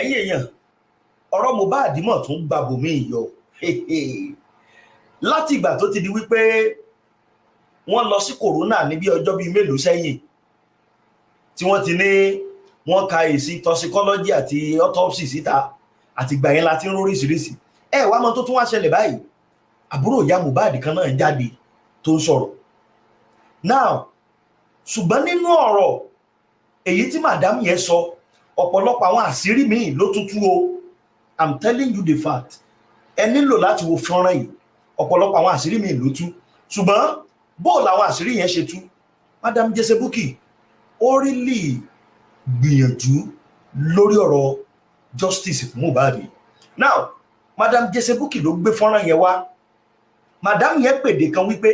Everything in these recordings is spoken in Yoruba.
ẹ̀yin èèyàn ọ̀rọ̀ Mohbad mọ̀ tún gbàbò mí yọ láti ìgbà tó ti di wípé wọ́n lọ sí corona ní bí ọjọ́ bíi mélòó sẹ́yìn tí wọ́n ti ní wọ́n ka èsì toxicology àti autopsy síta àti ìgbà yẹn láti ń róríṣiríṣi wá mọ̀ tó tún wá ṣẹlẹ̀ báyìí àbúrò ìyá Mohbad kan náà jáde tó ń sọ̀rọ̀ now ṣùgbọ́n nínú ọ̀rọ̀ èyí tí madam yẹn sọ ọ̀pọ̀lọpọ̀ àwọn àṣírí míì ló tún tú o I'm telling you the fact ẹ nílò láti wo fọ́nrán yìí ọ̀pọ̀lọpọ̀ àwọn àṣírí míì ló tú ṣùgbọ́n bóòlù àwọn àṣírí yẹn ṣe tú madam Bukky ó really gbìyànjú lórí ọ̀rọ̀ justice fún Mohbad now madam Bukky ló gbé fọ́nrán yẹn wá madam yẹn pèdè kan wípé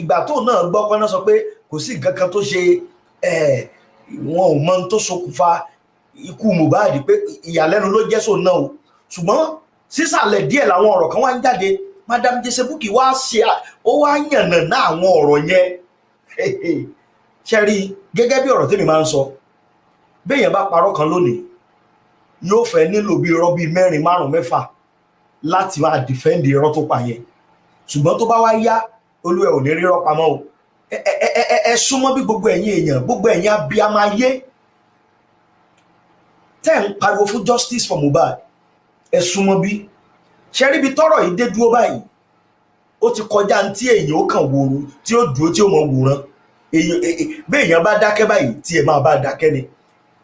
ìgbà tó náà gbọ́ pé náà sọ pé kò sí nǹkan kan tó ṣe wọn ò mọ ohun tó ṣokùnfà ikú Mohbad pé ìyàlẹ́nu ló jẹ́ sóun náà o ṣùgbọ́n sísàlẹ̀ díẹ̀ làwọn ọ̀rọ̀ kan wá ń jáde madam Bukky wá ṣe ó wá yànnà náà àwọn ọ̀rọ̀ yẹn ṣe rí gẹ́gẹ́ bí ọ̀rọ̀ tèmi máa ń sọ béèyàn bá parọ́ kan lónìí yóò fẹ́ nílò bí irọ́ bíi 4, 5, 6 láti máa defend irọ́ tó pa yẹn ṣùgbọ́n tó bá wá yá olúwẹ̀ ò ní rírọ́ pamọ́ o ẹ súnmọ́ bí gbogbo ẹ̀yin èèyàn gbogbo ẹ̀yin abiyamọ ayé tẹ́ ń pariwo fún justice for Mohbad ẹ súnmọ́ bí ṣe rí bí tọ́rọ̀ yìí dé dúró báyìí ó ti kọjá tí èèyàn ó kàn wòrú tí ó dúró tí ó mọ wòran bí èèyàn bá dákẹ́ báyìí tí ẹ máa bá dákẹ́ ni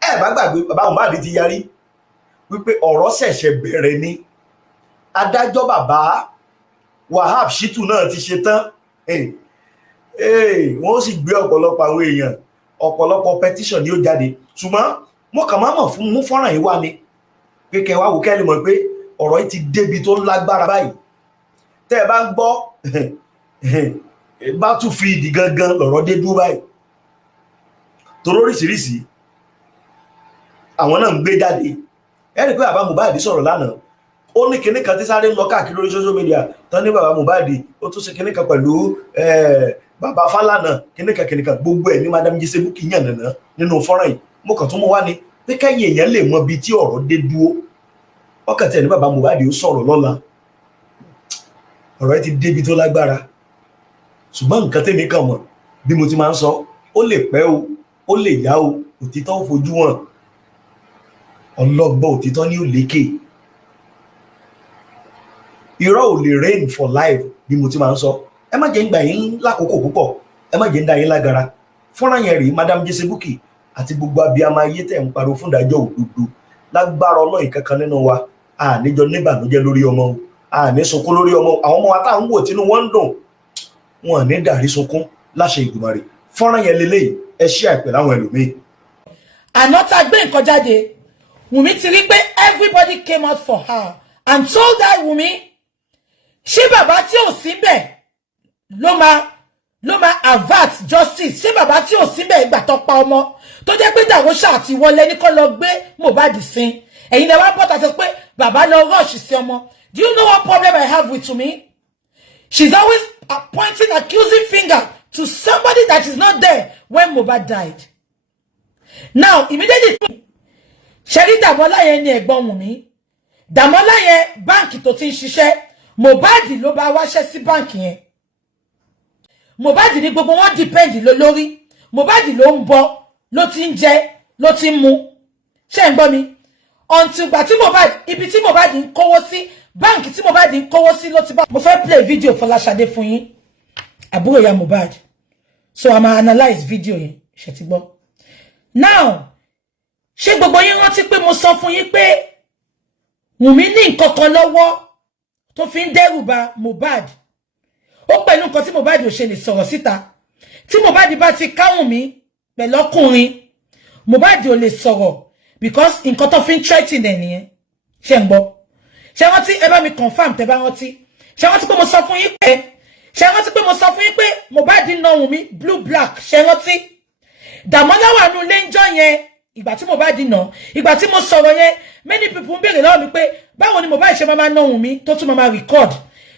ẹ bá gbàgbé bàbá Mohbad ti yarí wípé ọ̀rọ̀ ṣẹ̀ṣẹ̀ bẹ̀rẹ̀ ni adájọ́ bàbá Wahab Shitu náà ti ṣe tán wọ́n sì gbé ọ̀pọ̀lọpọ̀ àwọn èèyàn ọ̀pọ̀lọpọ̀ petition ni ó jáde ṣùgbọ́n mo kàn máa mọ̀ fún mú fọ́nrán yìí wá ni pé kẹwàá wò kẹ́lì mọ̀ pé ọ̀rọ̀ yìí ti débi tó lágbára báyìí tẹ́ ẹ bá ń gbọ́ battlefield gangan lọ̀rọ̀ dé dúró báyìí torí oríṣiríṣi àwọn náà ń gbé jáde ẹ rí pé bàbá Mohbad sọ̀rọ̀ lánàá ó ní kinní kan tí sáré ń lọ káàkiri lórí social media tán ní bàbá Mohbad ó tún ṣe kinní kan pẹ̀lú bàbá Fálànà kinní kan gbogbo ẹ̀ ní madam Bukky yàn nàná nínú fọ́nrán yìí mo kàn tún mú wá ní pé kẹ́yìn èèyàn lè mọ ibi tí ọ̀rọ̀ dé dúró ọkàn tí ẹ̀ ní bàbá Mohbad ó sọ̀rọ̀ lọ́la ọ̀rọ̀ ẹ ti débi tó lágbára ṣùgbọ́n nǹkan tèmi kàn mọ̀ bí mo ti máa ń sọ ó lè pẹ́ o ó lè yá o òtítọ́ ó fojú wọn ọlọ́gbọ́n òtítọ́ ní ò lékè irọ́ ò lè reign for life bí mo ti máa ń sọ ẹ má jẹ́ ń gbà yín lákòókò púpọ̀ ẹ má jẹ́ ń dá yín lágara fúnra yẹn rí madam Bukky àti gbogbo abiyamọ ayé tẹ̀ ń pariwo fún ìdájọ́ òdodo lágbára Ọlọ́run kankan nínú wa àníjọ níbànújẹ́ lórí ọmọ o àní sunkún lórí ọmọ àwọn ọmọ wa tá à ń wò tínú wọn ń dùn wọn ní dàrí sunkún láṣẹ Ìdùmarè fọ́nrán yẹn lélẹ́yìí ẹ ṣí àìpẹ́ láwọn ẹlòmíì. àná tá a gbé nǹkan jáde Wùmí ti rí pé everybody came out for her and told her Wùmí ṣé bàbá tí ò sí bẹ̀ ló máa avert justice ṣé bàbá tí ò sí bẹ̀ ìgbà tó pa ọmọ tó jẹ́ pé Darosha àti wọlé ní kó lọ gbé Mohbad sin ẹ̀yin lè wá bọ́ta sọ pé bàbá lọ rush sí ọmọ. Do you know what problem I have with Wùmí? She's always pointing accusing finger to somebody that is not there when Mohbad died. Now, immediately, Sherry Damola yẹn ni ẹ̀gbọ́n Wùmí. Damola yẹn báǹkì tó ti ń ṣiṣẹ́, Mohbad ló bá wáṣẹ́ sí báǹkì yẹn. Mohbad ní gbogbo wọn depend lórí. Mohbad ló ń bọ́, ló ti ń jẹ, ló ti ń mu. Ṣé ń gbọ́ mi? Until gba tí Mohbad ibi tí Mohbad ń kówó sí báǹkì tí Mohbad ń kówó sí ló ti bá mo fẹ́ play video Fọláṣadé fún yín àbúrò ìyá Mohbad so I'm analyze video yẹn ṣé ti gbọ́ now ṣé gbogbo yín rántí pé mo sọ fún yín pé Wùmí ní nǹkan kan lọ́wọ́ tó fi ń dẹ́rù ba Mohbad ó pẹ̀lú nǹkan tí Mohbad ò ṣe lè sọ̀rọ̀ síta tí Mohbad bá ti ká Wùmí pẹ̀lú ọkùnrin Mohbad ò lè sọ̀rọ̀ because nǹkan tó fi ń threaten ẹ̀ nìyẹn ṣé ń gbọ́ ṣé rántí ẹ bá mi confirm tẹ́ bá rántí ṣé rántí pé mo sọ fún yín pé Mohbad ná Wùmí blue black ṣé rántí Dàmọ́lá wà nù lẹ́njọ́ yẹn ìgbà tí Mohbad ná ìgbà tí mo sọ̀rọ̀ yẹn many people ń béèrè lọ́wọ́ mi pé báwo ni Mohbad ṣe máa ná Wùmí tó tún máa record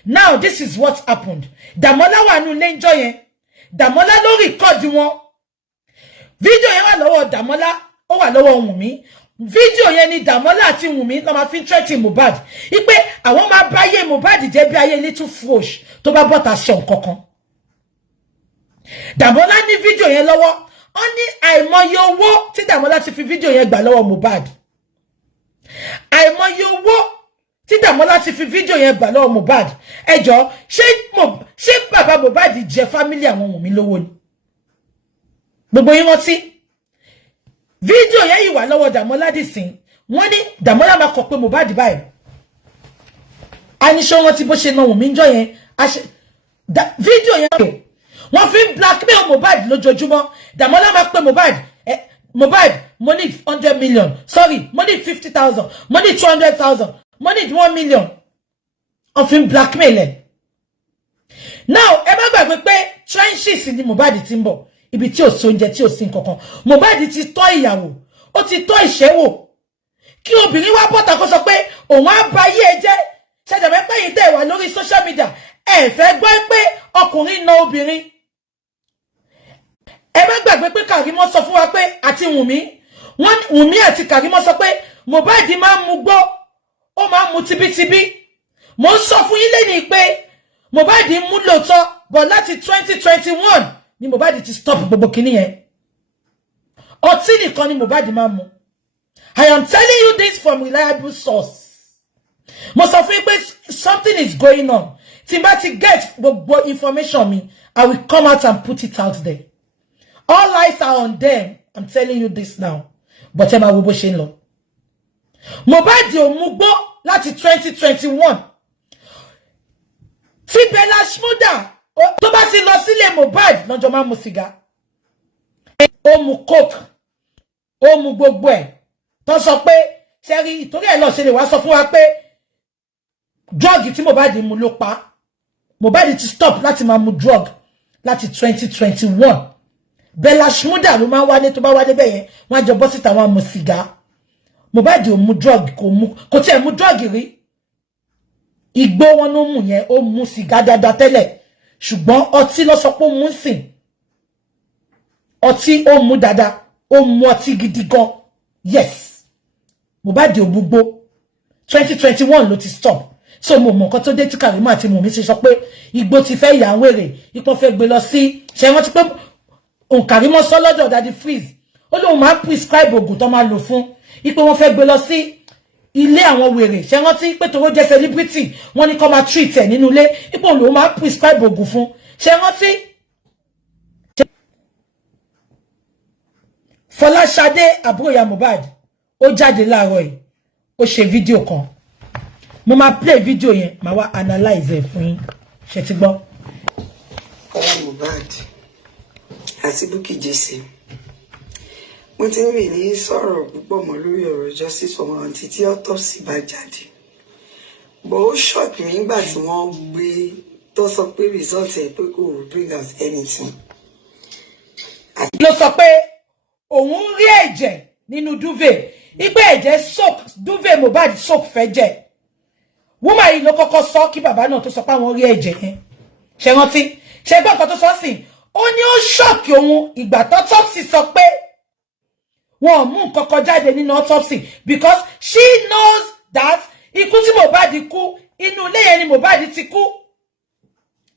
now this is what happened Dàmọ́lá wà nù lẹ́njọ́ yẹn Dàmọ́lá ló record wọn fídíò yẹn wà lọ́wọ́ Dàmọ́lá ó wà lọ́wọ́ Wùmí Video yẹn ni Dàmọ́lá àti Wùnmí ló máa fi threaten Mohbad. Ipe àwọn máa bá ayé Mohbad jẹ́ bí ayé little frosh tó bá bọ́ta sọ nǹkankan. Dàmọ́lá ní video yẹn lọ́wọ́. Ó ní àìmọye owó tí Dàmọ́lá ti fi video yẹn gbà lọ́wọ́ Mohbad. Àìmọye owó tí Dàmọ́lá ti fi video yẹn gbà lọ́wọ́ Mohbad. Ẹ jọ̀ọ́, ṣé bàbá Mohbad jẹ family àwọn Wùnmí lówó ni? Gbogbo yín rántí? Video yẹn yìí wà lọ́wọ́ Dàmọ́lá dìsín. Wọ́n ní Dàmọ́lá máa kọ pé Mohbad báyìí. A ní ṣé wọ́n ti bó ṣe náà Wùnmí jọ yẹn. Video yẹn wọ́n fi blackmail Mohbad lójoojúmọ́. Dàmọ́lá máa pé Mohbad, mo need 100 million. Sorry, mo need 50,000. Mo need 200,000. Mo need 1 million. Wọ́n fi blackmail ẹ̀. Now, ẹ má gbàgbé pé trenches ni Mohbad ti ń bọ̀. Ibi tí ò sí oúnjẹ tí ò sí nǹkankan. Mohbad ti tọ́ ìyàwó, ó ti tọ́ ìṣẹ́wò. Kí obìnrin wá bọ́ta kó sọ pé òun á ba ayé ẹ jẹ́. Ṣẹ̀dẹ̀ pé yìí tẹ̀ wà lórí social media. Ẹ fẹ́ gbọ́ pé ọkùnrin na obìnrin. Ẹ má gbàgbé pé Kàrímọ́ sọ fún wa pé àti Wùnmí àti Kàrímọ́ sọ pé Mohbad máa ń mu gbó, ó máa ń mu tibítibí. Mo ń sọ fún yín lẹ́ni pé Mohbad mú lóòótọ́, but láti 2021 ni Mohbad ti stop gbogbo kìíní yẹn. Ọtí nìkan ni Mohbad máa mu. I am telling you this from reliable source. Mo sọ fún yín pé something is going on. Tí n bá ti get gbogbo information mi, I will come out and put it out there. All eyes are on them. I'm telling you this now. But ẹ máa wo bó ṣe ń lọ. Mohbad ò mu gbó láti 2021. Tí Bella Shmurda tó bá ti lọ sílé Mohbad lọ́jọ́ máa mu sìgá. Ó mu coke. Ó mu gbogbo ẹ̀. Tó sọ pé ṣẹ́rí ìtorí ẹ̀ lọ ṣe lè wá sọ fún wa pé drug tí Mohbad mu ló pa. Mohbad ti stop láti máa mu drug láti 2021. Bella Shmurda ló máa wálé tó bá wálé bẹ́ẹ̀ yẹn wọ́n á jọ bọ́ síta wọ́n á mu sìgá. Mohbad ò mu drug kò tiẹ̀ mu drug rí. Igbó wọn ló mu yẹn ó mu sìgá dáadáa tẹ́lẹ̀ ṣùgbọ́n ọtí ló sọ pé ó mu sìn. Ọtí ó mu dáadáa ó mu ọtí gidi gan. Yes. Mohbad ò mu gbó 2021 ló ti stop. So mo mọ̀ nǹkan tó dé tí Kàrímọ́ àti Wùnmí ṣe sọ pé igbó ti fẹ́ yà ń wèrè ipò fẹ́ gbé lọ sí ṣe wọ́n ti pé Kàrímọ́ sọ lọ́dọ̀ Daddy Freeze ó lóun máa prescribe oògùn tó máa lò fún ipò wọ́n fẹ́ gbé lọ sí ilé àwọn wèrè ṣe wọ́n ti pé tówó jẹ́ celebrity wọ́n ní kó máa treat ẹ̀ nínú ilé ipò lòun máa prescribe oògùn fún ṣe wọ́n ti. Fọláṣadé Àbúrò Ìyá Mohbad ó jáde láàárọ̀ yìí ó ṣe fídíò kan mo máa play fídíò yẹn máa wá analyze ẹ̀ fún yín ṣe ti gbọ́. Ìyá Mohbad àti Bukky jesse mo ti ń rìn ní sọ̀rọ̀ púpọ̀ mọ́ lórí ọ̀rọ̀ justice for my aunty tí autopsy bá jáde bó ó shock mi nígbà tí wọ́n gbé tó sọ pé result ẹ̀ pé kò bring out anything. ló sọ pé òun rí ẹ̀jẹ̀ nínú duvet ipe ẹ̀jẹ̀ soak duvet Mohbad soak fẹ́ jẹ́ woman yìí ló kọ́kọ́ sọ kí bàbá náà tó sọ pé àwọn rí ẹ̀jẹ̀ yẹn ṣe rántí ṣe gbọ́ nǹkan tó sọ sí ó ní ó ṣọ́ọ̀kì òun ìgbà tó autopsy sọ pé wọn ò mú nǹkan kan jáde nínú autopsy because she knows that ikú tí Mohbad kú inú ilé yẹn ni Mohbad ti kú.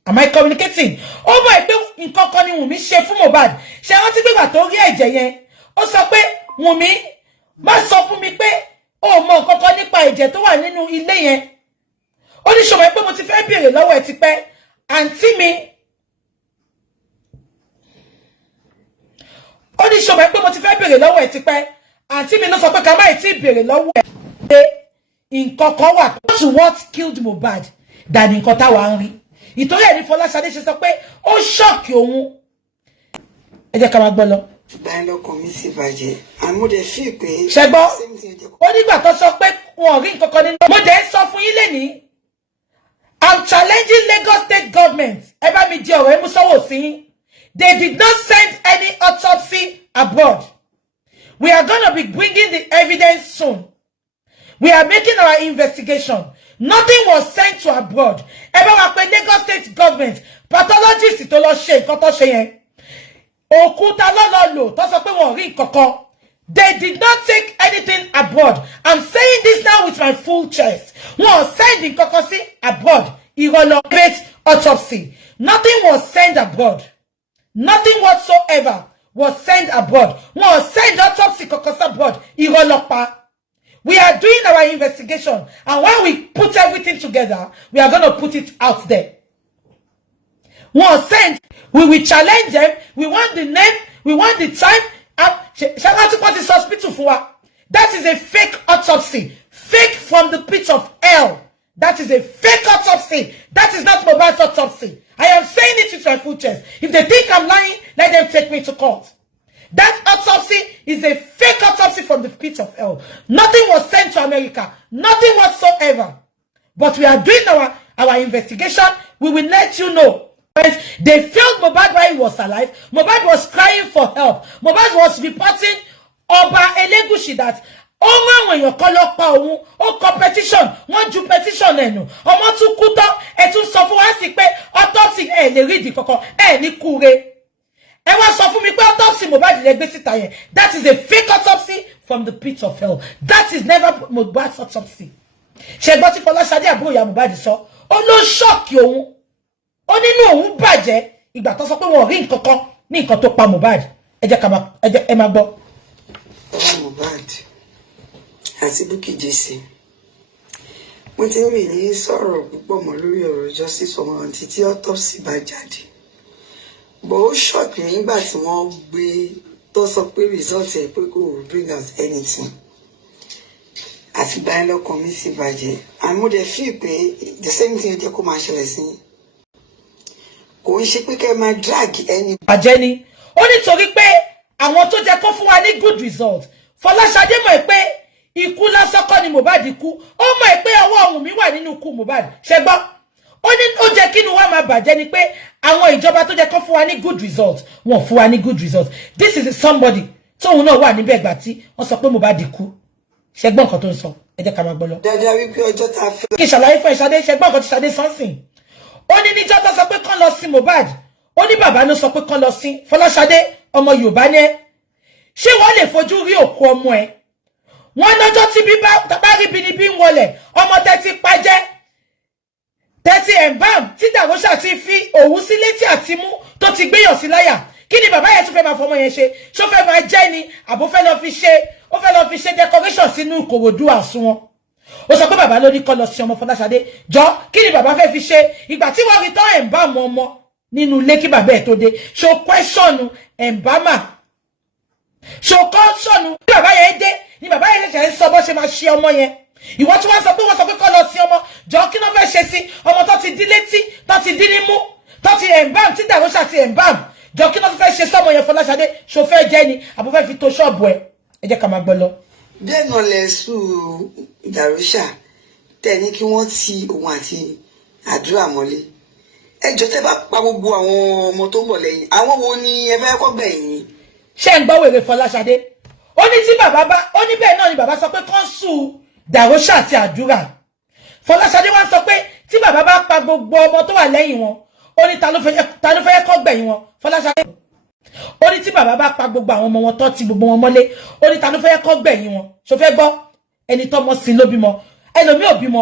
Am I communicating? Ó mọ̀ pé nǹkan kan ni Wùnmí ṣe fún Mohbad ṣe rántí pé ìgbà tó rí ẹ̀jẹ̀ yẹn ó sọ pé Wùnmí má sọ fún mi pé ó mọ nǹkan kan nípa ẹ̀jẹ̀ tó wà nínú ilé yẹn. Ó ní ṣọmọ pé mo ti fẹ́ béèrè lọ́wọ́ ẹ̀ tipẹ́ àǹtí mi. Ó ní ṣọmọ pé mo ti fẹ́ béèrè lọ́wọ́ ẹ̀ tipẹ́ àǹtí mi ló sọ pé ká má tí béèrè lọ́wọ́ ẹ̀ pé nǹkan kan wà to what killed Mohbad than nǹkan táwa ń rí. Ìtorí ẹ̀ ní Fọláṣadé ṣe sọ pé ó ṣọ́ọ̀kì òun. Ẹ jẹ́ ká máa gbọ́ lọ. Báyìí lọ́kàn mi sì bàjẹ́ àmúdẹ fi pé. Ṣẹ́gbọ́ ó nígbà tó sọ pé wọn ò rí nǹkan kan nínú. Mo dẹ̀ ń sọ fún yín lénìí. I'm challenging Lagos State government. Ẹ bá mi di ọ̀rọ̀ ẹ mú sọ́wọ́ sí yín. They did not send any autopsy abroad. We are going to be bringing the evidence soon. We are making our investigation. Nothing was sent to abroad. Ẹ bá wa pè Lagos State government. Pathologist tó lọ ṣe nǹkan tó ṣe yẹn. Òkúta ló lọ lò tó sọ pé wọn ò rí nǹkan kan. They did not take anything abroad. I'm saying this now with my full chest. Was sent in Kokosi abroad. Irrelevant autopsy. Nothing was sent abroad. Nothing whatsoever was sent abroad. Was sent autopsy Kokosi abroad. Irrelevant. We are doing our investigation. And when we put everything together, we are going to put it out there. Was sent. We will challenge them. We want the name. We want the time. That is a fake autopsy. Fake from the pit of hell. That is a fake autopsy. That is not Mohbad's autopsy. I am saying it with my full chest. If they think I'm lying, let them take me to court. That autopsy is a fake autopsy from the pit of hell. Nothing was sent to America. Nothing whatsoever. But we are doing our investigation. We will let you know. They failed Mohbad while he was alive. Mohbad was crying for help. Mohbad was reporting Oba Elegushi that when you call up petition, one ju petition enu. Omo tu kuto etun sọ fún wa sí pé autopsy le read koko ni kure. E wa sọ fún mi pé autopsy Mohbad le gbe síta yẹn. That is a fake autopsy from the pit of hell. That is never Mohbad's autopsy. Ṣé gbọ́ tí Fọláṣadé Aburo Iya Mohbad sọ. Ó ló shock òun. Ó nínú òun bàjẹ́ ìgbà tó sọ pé wọ́n rí nǹkan kan ní nǹkan tó pa Mohbad. Ẹ má gbọ́. Mohbad àti Bukky jesse. Mo ti ń rí sọ̀rọ̀ púpọ̀ mọ́ lórí ọ̀rọ̀ justice ọmọ àǹtí tí autopsy bá jáde. But ó shock mi nígbà tí wọ́n gbé tó sọ pé result ẹ̀ pé kò bring out anything. Àti báyìí lọ́kàn mi sì bàjẹ́. And mo dẹ̀ feel pé the same thing jẹ́ kó máa ṣẹlẹ̀ sí i. Kò ń ṣe pé kẹ́ máa drag ẹni. Bàjẹ́ ni. Ó nítorí pé àwọn tó jẹ́ kó fún wa ní good result. Fọláṣadé mọ̀ pé ikú lásán kọ́ ni Mohbad kú. Ó mọ̀ pé ọwọ́ ọ̀hún mi wà nínú ikú Mohbad. Ṣé gbọ́? Ó jẹ́ kí inú wa máa bàjẹ́ ni pé àwọn ìjọba tó jẹ́ kó fún wa ní good result. Wọ́n fún wa ní good result. This is somebody tóun náà wà níbẹ̀ ìgbà tí wọ́n sọ pé Mohbad kú. Ṣé gbọ́ nǹkan tó ń sọ? Ẹ jẹ́ ká máa gbọ́ lọ. Dáadáa wípé ọjọ́ tá fẹ́. Kí ṣàlàyé fún Ṣadé, ṣé gbọ́ nǹkan tí Ṣadé sọ́nsìn. Ó ní níjọ́ tó sọ pé kán lọ sí Mohbad. Ó ní bàbá ló sọ pé kán lọ sí Fọláṣadé ọmọ Yorùbá ní ẹ́. Ṣé wọ́n lè fojú rí òkú ọmọ ẹ̀? Wọ́n lọ́jọ́ tí bá rí binibi ń wọlẹ̀ ọmọ tẹ́tí pàjẹ́ tẹ́tí ẹ̀mbám tí Darosha ti fi òwú sí létí àti mú tó ti gbéyàn sí láyà. Kí ni bàbá yẹn tún fẹ́ máa fọmọ yẹn ṣe? Ṣó fẹ́ máa jẹ́ ni àbó fẹ́ lọ fi ṣe decoration sínú Ìkòròdú àsùnwọ̀n. Ó sọ pé bàbá ló ní kó lọ sí ọmọ Fọláṣadé. Jọ kí ni bàbá fẹ́ fi ṣe? Ìgbà tí wọ́n rí tán ẹ̀mbám ọmọ nínú ilé kí bàbá ẹ̀ tó dé. Ṣó question ẹ̀mbámà. Ṣó question bí bàbá yẹn dé ni bàbá yẹn ṣe ń sọ bó ṣe máa ṣe ọmọ yẹn. Ìwọ tí wọ́n sọ pé kó lọ sí ọmọ. Jọ kí ló fẹ́ ṣe sí ọmọ tó ti dí létí, tó ti dí nímú, tó ti ẹ̀mbám tí Darosha ti ẹ̀mbám. Jọ kí ló fẹ́ ṣe sọ́mọ yẹn Fọláṣadé? Ṣó fẹ́ jẹ́ ni àbó fẹ́ fi tó ṣọ́ọ̀bù ẹ̀? Ẹ jẹ́ ká máa gbọ́ lọ. Bẹ́ẹ̀ náà lẹ́sùn Darosha tẹ̀ ní kí wọ́n ti òun àti àdúrà mọ́lé. Ẹjọ́ tẹ́ bá pa gbogbo àwọn ọmọ tó ń bọ̀ lẹ́yìn. Àwọn wo ni ẹ fẹ́ kọ́ gbẹ̀yìn? Ṣé ń gbọ́ wèrè Fọláṣadé? Ó ní tí bàbá bá ó ní bẹ́ẹ̀ náà ni bàbá sọ pé kán sùn Darosha àti àdúrà. Fọláṣadé wá sọ pé tí bàbá bá pa gbogbo ọmọ tó wà lẹ́yìn wọn, ó ní ta ló fẹ́ kọ́ gbẹ̀yìn wọn? Fọláṣadé. Ó ní tí bàbá bá pa gbogbo àwọn ọmọ wọn tó ti gbogbo wọn mọ́lé, ó ní ta ló fẹ́ kọ́ gbẹ̀yìn wọn? Ṣó fẹ́ gbọ́? Ẹni tó mọ sin ló bímọ. Ẹlòmí ò bímọ.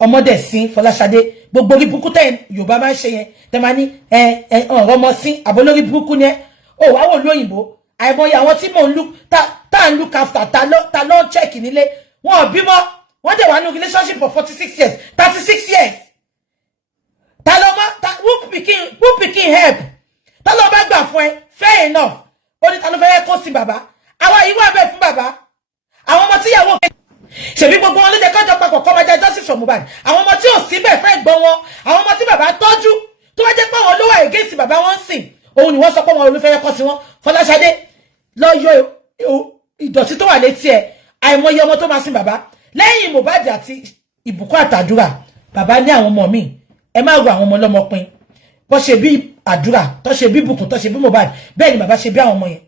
Ọmọdé sin Fọláṣadé. Gbogbo orí burúkú tẹ́ Yorùbá máa ń ṣe yẹn. Tẹ́ máa ní ọ̀rọ̀ ọmọ sin àbólórí burúkú ni ẹ́. Ó wá wò lóyìnbó. Àìmọye àwọn tí mò ń tá ń look after ta ló ń check nílé. Wọn ò bímọ. Wọ́n dẹ̀ wà ní relationship for 46 years, 36 years. Ta ló mọ́ who pikin help? Ta ló bá gbà fún ẹ? Fair enough. Ó ní ta ló fẹ́ kó sí bàbá. Àwa yìí wà bẹ́ẹ̀ fún bàbá. Àwọn ọmọ tí ìyàwó ṣebí gbogbo wọn ló jẹ́ kọjọ papọ̀ kọ́ máa jẹ́ justice for Mohbad. Àwọn ọmọ tí ò sí bẹ́ẹ̀ fẹ́ gbọ́ wọn. Àwọn ọmọ tí bàbá tọ́jú tó wá jẹ́ pé àwọn olówó against bàbá wọn sìn. Òun ni wọ́n sọ pé wọn olùfẹ́ kọ́ sí wọn. Fọláṣadé lọ yọ ìdọ̀tí tó wà létí ẹ̀. Àìmọye ọmọ tó máa sin bàbá. Lẹ́yìn Mohbad àti Ìbùkún àtàdúrà, bàbá ní àwọn ọmọ míì. Ẹ má ro àwọn ọmọ lọ́mọ pin. Bó ṣe bí àdúrà, tó ṣe bí Ìbùkún, tó ṣe bí Mohbad, bẹ́ẹ̀ ni bàbá ṣe bí àwọn ọmọ yẹn.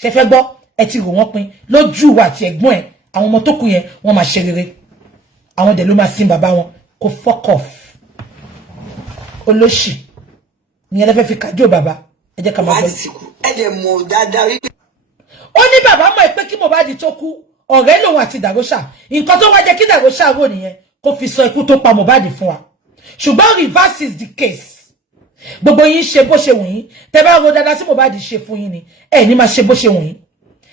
Ṣé fẹ́ gbọ́? Ẹ ti rò wọ́n pin lójú wa àti ẹ̀gbọ́n ẹ̀. Àwọn ọmọ tó kù yẹn wọ́n máa ṣe rere. Àwọn dẹ̀ ló máa sin bàbá wọn. Kò fuck off. Olóṣì. Ni ẹ lè fẹ́ fi kájò bàbá. Ẹ jẹ́ ká máa gbọ́. Ẹ dẹ̀ mọ̀ dáadáa wípé ó ní bàbá mọ̀ pé kí Mohbad tó kú ọ̀rẹ́ lòun àti Darosha nǹkan tó wá jẹ́ kí Darosha rò nìyẹn kó fi sọ ikú tó pa Mohbad fún wa ṣùgbọ́n reverse is the case gbogbo yín ṣe bó ṣe wù yín tẹ́ bá ro dáadáa tí Mohbad ṣe fún yín ni ẹ ní máa ṣe bó ṣe wù yín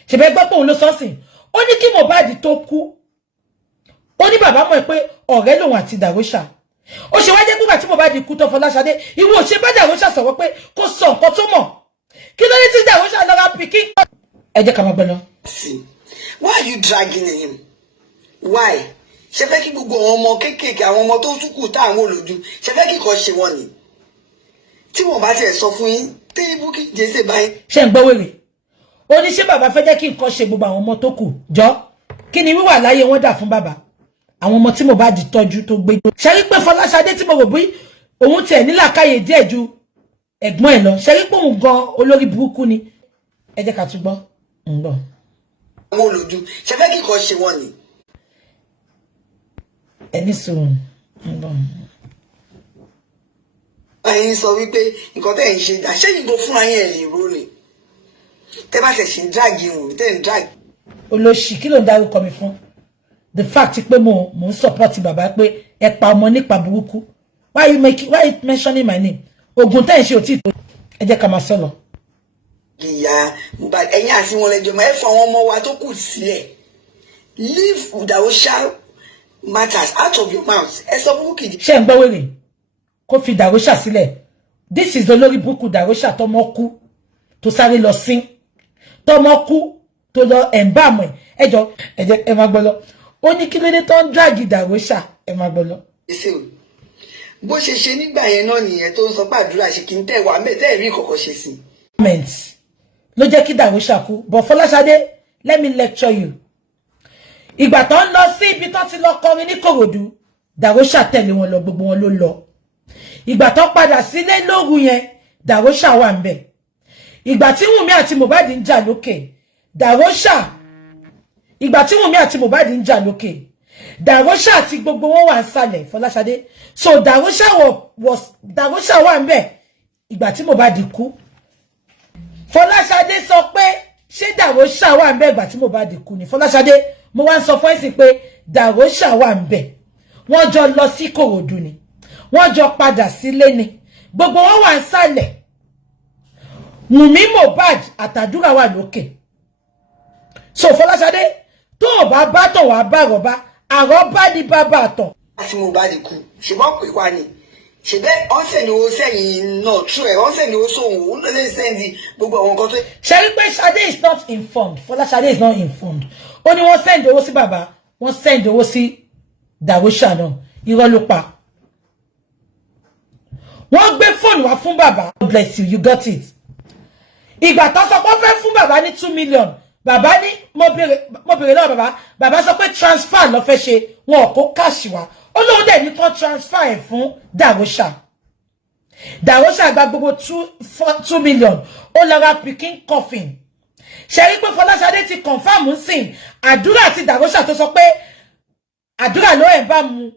ṣe bẹ́ẹ̀ gbọ́ pé òun ló sọ sìn ó ní kí Mohbad tó kú ó ní bàbá mọ̀ pé ọ̀rẹ́ lòun àti Darosha ó ṣe wá jẹ́ pé tí Mohbad kú tó Fọláṣadé ìwọ ṣe bá Darosha sọ̀rọ̀ pé kó sọ nǹkan tó mọ̀ kí ló ní tí Darosha lọ́ra pikin ẹ jẹ́ ká máa gbẹ́ lọ. Why are you dragging him? Why? Ṣé fẹ́ kí gbogbo àwọn ọmọ kéékèèké àwọn ọmọ tó tún kù tá àwọn olójú ṣé fẹ́ kí kan ṣe wọ́n ni tí wọ́n bá tiẹ̀ sọ fún yín tí Bukky jẹ́sẹ̀ báyìí. ṣé ń gbọ́ wèrè ó ní ṣé bàbá fẹ́ jẹ́ kí nǹkan ṣe gbogbo àwọn ọmọ tó kù jọ kí ni wíwà láyé wọn dà fún bàbá àwọn ọmọ tí Mohbad tọ́jú tó gbé ṣe rí pé Fọláṣadé tí mo rò bí òun tiẹ̀ nílàkàyè díẹ̀ ju ẹ̀gbọ́n ẹ̀ lọ ṣe rí pé òun gan olórí burúkú ni ẹ jẹ́ ká tún gbọ́ ń bọ̀. àwọn olójú ṣé fẹ́ kí kan ṣe wọ́n ni. ẹni sùn ń bọ̀. ẹ̀yin sọ wípé nǹkan tẹ́ ń ṣe dà ṣé ìgò fúnra yẹn lè rò ni tẹ́ bá ṣe ń drag irun tẹ́ ń drag. olóṣì kí ló ń dárúkọ mi fún the fact pé mo ń support bàbá pé ẹ pa ọmọ nípa burúkú why you mentioning my name ogun tẹ́ ń ṣe òtí tó ẹ jẹ́ ká máa sọ lọ. ìyá Mohbad ẹ̀yin àti wọn lẹ́jọ́ máa ẹ fọ àwọn ọmọ wa tó kù sílẹ̀ leave Darosha matters out of your mouth ẹ sọ fún Bukky. ṣé ń gbọ́ wèrè kó fi Darosha sílẹ̀ this is olórí burúkú Darosha tọmọ kú tó sáré lọ sín tọmọ kú tó lọ ẹ̀ǹbàmù ẹjọ́ ẹ̀jẹ̀ ẹ máa gbọ́ lọ ó ní kí ló dé tó ń dragi Darosha ẹ máa gbọ́ lọ. bó ṣe ṣe nígbà yẹn náà nìyẹn tó ń sọ pé àdúrà ṣe kí n tẹ̀ wá mẹ́tẹ́ rí kọ̀kọ̀ ṣe sí. ló jẹ́ kí Darosha kú but Fọláṣadé let me lecture you ìgbà tó ń lọ sí ibi tó ti lọ kọrin ní Kòròdú Darosha tẹ̀lé wọn lọ gbogbo wọn ló lọ ìgbà tó padà sílé lóru yẹn Darosha wà ń bẹ̀ ìgbà tí Wùnmí àti Mohbad ń jà lókè Darosha ìgbà tí Wùnmí àti Mohbad ń jà lókè Darosha àti gbogbo wọn wà ń sàlẹ̀ Fọláṣadé so Darosha wà ń bẹ̀ ìgbà tí Mohbad kú Fọláṣadé sọ pé ṣé Darosha wà ń bẹ̀ ìgbà tí Mohbad kú ni Fọláṣadé mo wá ń sọ fún ẹ̀sìn pé Darosha wà ń bẹ̀ wọ́n jọ lọ sí Kòròdú ni wọ́n jọ padà sílé ni gbogbo wọn wà ń sàlẹ̀ Wùnmí Mohbad àtàdúrà wà lókè so Fọláṣadé tó o bá bá tọ̀ wá bá rọ̀bá àrọ́bá ní bàbá àtọ̀. àti Mohbad kú ṣùgbọ́n pé wá ni ṣùgbọ́n ọ̀sẹ̀ ni ó sẹ́yìn náà tú ẹ̀ ọ̀sẹ̀ ni ó sóhun òun ló lè sẹ́ndì gbogbo àwọn nǹkan tó. ṣe rí pé Ṣadé is not informed Fọláṣadé is not informed ó ní wọ́n sẹ́ndì owó sí bàbá wọ́n sẹ́ndì owó sí Darosha náà irọ́ ló pa wọ́n gbé fóònù wá fún bàbá God bless you got it ìgbà tó sọ pé ó fẹ́ fún bàbá ní 2 million bàbá ní mo bèrè lọ́wọ́ bàbá sọ pé transfer ló fẹ́ ṣe wọn kò cash wá ó lóun dẹ̀ ní kó transfer ẹ̀ fún Darosha gba gbogbo 2 million ó lọ ra pikin coffin ṣe rí pé Fọláṣadé ti confam sìn àdúrà àti Darosha tó sọ pé àdúrà ló ẹ̀ bá mu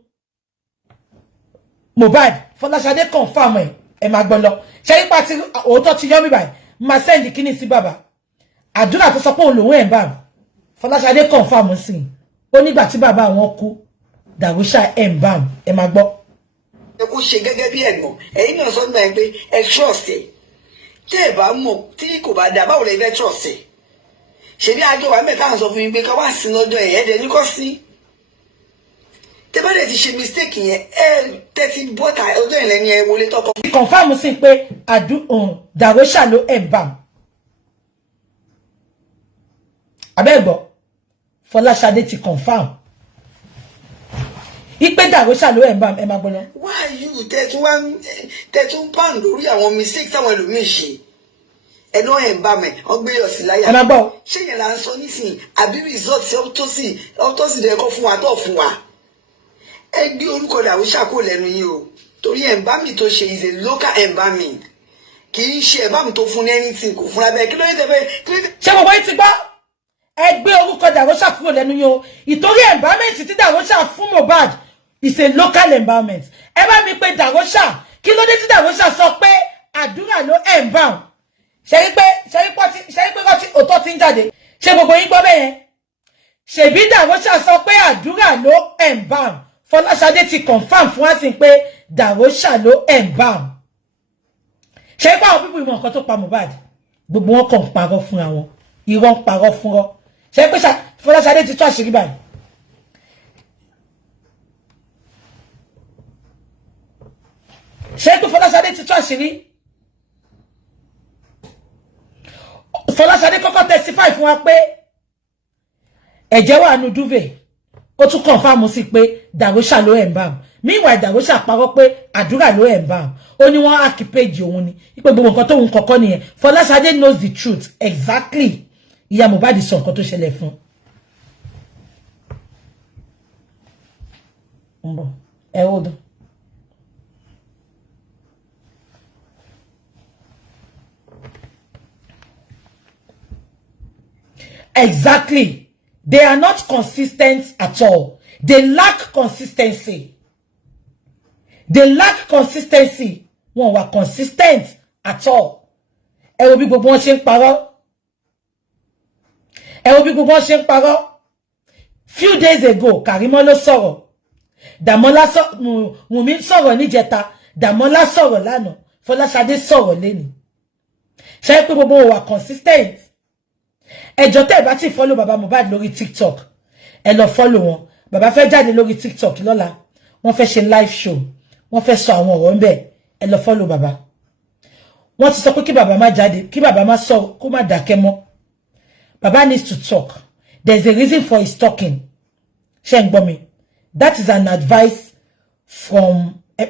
Mohbad Fọláṣadé confam ẹ̀ máa gbọ́ lọ ṣe rí pa ti òótọ́ ti yọ́ mi báyìí máa send kíní sí bàbá àdúrà tó sọ pé òun lòun ẹ̀ bá Fọláṣadé confam sìn ó nígbà tí bàbá wọn kú Darosha ẹ̀ ń bá ẹ̀ máa gbọ́. ẹ kó ṣe gẹ́gẹ́ bí ẹ̀gbọ́n ẹ̀yin náà sọ nígbà yẹn pé ẹ trust ẹ̀ tẹ́ ẹ bá mọ̀ tí kò bá dà báwo lè fẹ́ trust ẹ̀ ṣe bí àjọ wa mẹ́ta sọ fún mi pé ká wá sí lọ́jọ́ ẹ̀ ẹ̀dẹ̀ ní kò sí tẹ́ bá dẹ̀ ti ṣe mistake yẹn ẹ tẹ́tí bọ́tà ọjọ́ ìlẹ̀ ni ẹ wọlé tọkọ. confam sí pé Darosha ló ẹ̀ ń bá abẹ́gbọ́ Fọláṣadé ti confam ipe Darosha ló ẹ̀ ń bá ẹ máa gbọ́ lọ. why you tẹ́tún pan lórí àwọn mistake táwọn ẹlòmíì ṣe ẹnu ẹ̀ ń bá mẹ́ wọ́n gbé ọ̀sìn láyà. ẹ máa gbọ́. ṣé yẹn là ń sọ nísìnyí àbí result autopsy dẹ̀ kọ́ fún wa tó fún wa ẹ gbé orúkọ Darosha kó lẹ́nu yín o torí embalming tó ṣe is a local embalming kì í ṣe embalming tó fún ní anything kò fún abẹ́ kí ló dé tẹ́fẹ́. ṣé mo wáyé ti gbọ́ ẹ gbé orúkọ Darosha kúrò lẹ́nu yín o ìtorí embalming tí Darosha fún Mohbad is a local embalming ẹ bá mi pé Darosha kí ló dé tí Darosha sọ pé àdúrà ló embalm ṣe rí pé kọ́ tí òótọ́ ti ń jáde ṣé gbogbo yín gbọ́ bẹ́ẹ̀ yẹn ṣèbí Darosha sọ pé àdúrà ló embalm Fọláṣadé ti confirm fún wa sí pé Darosha ló embalm ṣé pa àwọn pípọ̀ ìmọ̀ nǹkan tó pa Mohbad gbogbo wọn kàn parọ́ fúnra wọn irọ́ ń parọ́ fúnrọ́ ṣé pé Fọláṣadé ti tú àṣírí báyìí ṣé pé Fọláṣadé ti tú àṣírí Fọláṣadé kọ́kọ́ testify fún wa pé ẹ̀jẹ̀ wà nù duvet ó tún confirm sí pé Darosha ló embalm meanwhile Darosha parọ́ pé àdúrà ló embalm ó ní wọ́n hack page òun ni ipe gbogbo nǹkan tóun kọ́kọ́ nìyẹn Fọláṣadé knows the truth exactly ìyá Mohbad sọ nǹkan tó ṣẹlẹ̀ fún hold on. Exactly. They are not consistent at all. They lack consistency. They lack consistency. Wọ́n wà consistent at all. Ẹ wo bí gbogbo wọn ṣe ń parọ́. Ẹ wo bí gbogbo wọn ṣe ń parọ́. Few days ago, Karimo ló sọ̀rọ̀. Dàmọ́lá Wùmí sọ̀rọ̀ níjẹta. Dàmọ́lá sọ̀rọ̀ lánàá. Fọláṣadé sọ̀rọ̀ lẹ́ni. Ṣé pé gbogbo wọn wà consistent? Ẹjọ́ tẹ́ bá ti follow baba Mohbad lórí TikTok ẹ lọ follow wọn baba fẹ́ jáde lórí TikTok lọ́la wọ́n fẹ́ ṣe live show wọ́n fẹ́ sọ àwọn ọ̀rọ̀ ńbẹ̀ ẹ lọ follow baba wọ́n ti sọ pé kí baba má jáde kí baba má sọ kó má dákẹ́ mọ́ baba needs to talk there's a reason for his talking ṣé ń gbọ́ mi that is an advice from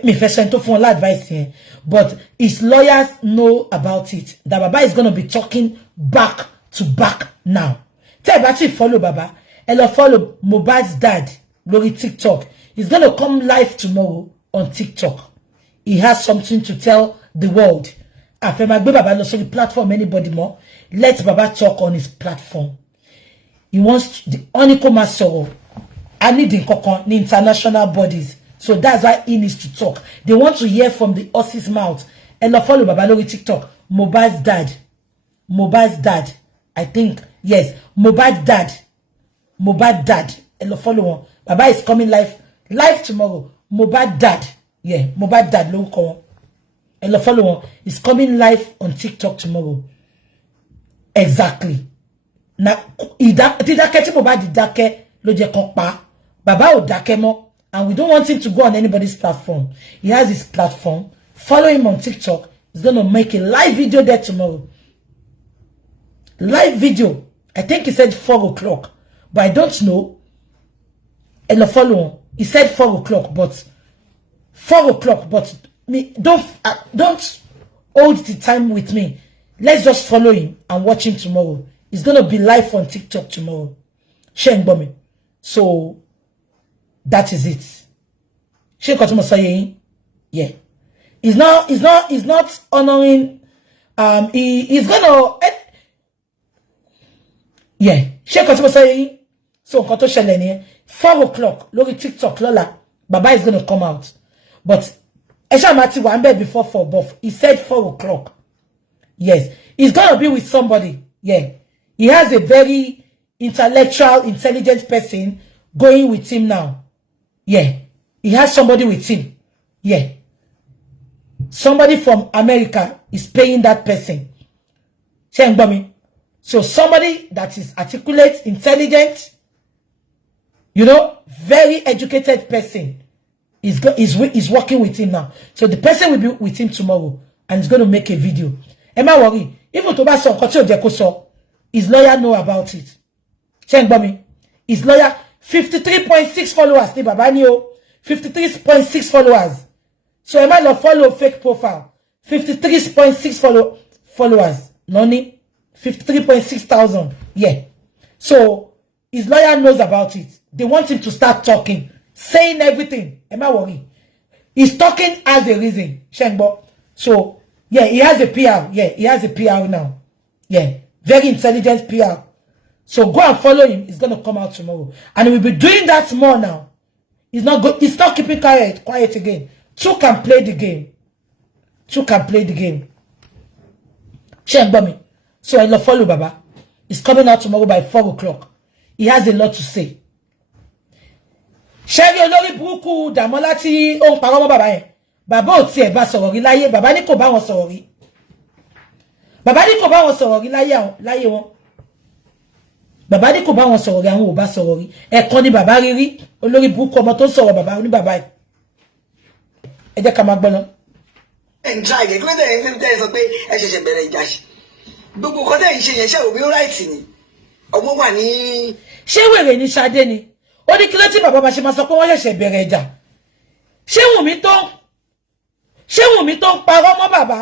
me fẹ́ tó fún wọn advice yẹn but his lawyers know about it that baba is going to be talking back to back now. Tell bá ti follow baba. Ẹ follow Mohbad's dad lórí TikTok. He's going to come live tomorrow on TikTok. He has something to tell the world. After my baby baba no so the platform anybody more. Let baba talk on his platform. He wants the Onikoma Soro. I need the international bodies. So that's why he needs to talk. They want to hear from the horse's mouth. Ẹ follow baba lórí TikTok. Mohbad's dad. Mohbad's dad. I think, yes, Mohbad dad. Mohbad dad. Hello, follow on. Baba is coming live tomorrow. Mohbad dad. Yeah, Mohbad dad. Hello, follow on. He's coming live on TikTok tomorrow. Exactly. Now, idaketi Mohbad idake loje konpa. Baba o dake mo. And we don't want him to go on anybody's platform. He has his platform. Follow him on TikTok. He's going to make a live video there tomorrow. Live video. I think he said 4 o'clock. But I don't know. And follow. He said 4 o'clock, but 4 o'clock, but me don't hold the time with me. Let's just follow him and watch him tomorrow. He's gonna be live on TikTok tomorrow. Shane Bomi. So that is it. Shane Kotumo saying, yeah. He's not honoring he's gonna yeah, Shane Kotumo saying so nǹkan tó ṣẹlẹ̀ nìyẹn 4 o'clock lórí TikTok lọ́la Baba is gonna come out. But Esha Mati wà ńbẹ̀ before 4, but he said 4 o'clock. Yes, he's gonna be with somebody. Yeah, he has a very intellectual, intelligent person going with him now. Yeah, he has somebody with him. Yeah, somebody from America is paying that person. So somebody that is articulate, intelligent, you know, very educated person is working with him now. So the person will be with him tomorrow and is going to make a video. Am I worried? Even to buy some his lawyer know about it. His lawyer 53.6 followers. 53.6 followers. So am I not follow fake profile? 53.6 followers. Noni 53.6 thousand. Yeah. So his lawyer knows about it. They want him to start talking, saying everything. Am I worried? He's talking as a reason. Shengbo. So yeah, he has a PR. Yeah, he has a PR now. Yeah, very intelligent PR. So go and follow him. He's gonna come out tomorrow, and we'll be doing that more now. He's not good. He's not keeping quiet again. Two can play the game. Two can play the game. Shengbo me. So I love follow Baba. He's coming out tomorrow by 4 o'clock. He has a lot to say. Sherry olórí burúkú Dàmọ́lá tí ó ń parọ́ mọ́ bàbá yẹn. Bàbá ò tiẹ̀ bá sọ̀rọ̀ rí láyé. Bàbá ní kò bá wọn sọ̀rọ̀ rí. Bàbá ní kò bá wọn sọ̀rọ̀ rí láyé wọn. Bàbá ní kò bá wọn sọ̀rọ̀ rí, àwọn ò bá sọ̀rọ̀ rí. Ẹ̀kan ni bàbá rí olórí burúkú ọmọ tó ń sọ̀rọ̀ bàbá ní bàbá ẹ̀. Ẹ jẹ́ ká máa gbọ́ lọ. And try again. When they sọ pé ẹ ṣẹ̀ṣẹ̀ bẹ̀rẹ̀ ìjà ṣe. Gbogbo nǹkan tẹ́ ń ṣe yẹn ṣe òbí right ni. Ọmọ wà ní. Ṣé wèrè ni Ṣadé ni? Ó ní kí ló tí bàbá bá ṣe máa sọ pé wọ́n ṣẹ̀ṣẹ̀ bẹ̀rẹ̀ ìjà. Ṣé Wùmí tó ń parọ́ mọ́ bàbá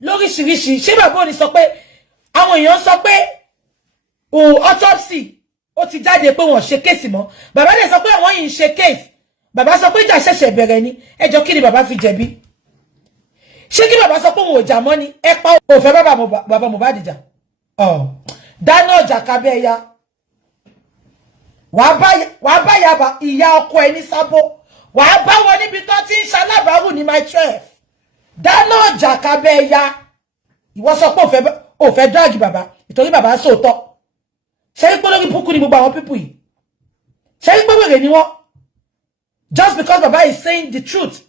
lóríṣiríṣi? Ṣé bàbá ò ní sọ pé àwọn èèyàn sọ pé autopsy ó ti jáde pé wọ́n ṣe case mọ́. Bàbá dẹ̀ sọ pé àwọn yìí ń ṣe case. Bàbá sọ pé ìjà ṣẹ̀ṣẹ̀ bẹ̀rẹ̀ ni. Ẹ jọ kí ni bàbá fi jẹ̀bi? Ṣé kí bàbá sọ pé òun ò jà mọ́ ni? Ẹ pa òfẹ́ bàbá Mohbad jà. Dáná ọjà kábẹ́ ya. Wàá bá ìyá ọkọ ẹ ní Sábó. Wàá bá wọn níbi tó ti ń ṣalábàárù ní my 12. Dáná ọjà kábẹ́ ya. Ìwọ sọ pé òfẹ́ dáàgì bàbá ìtorí bàbá sóòótọ́. Ṣé rí pé lórí búkú ni gbogbo àwọn pípù yìí? Ṣé rí pé wèrè ni wọ́n? Just because bàbá is saying the truth,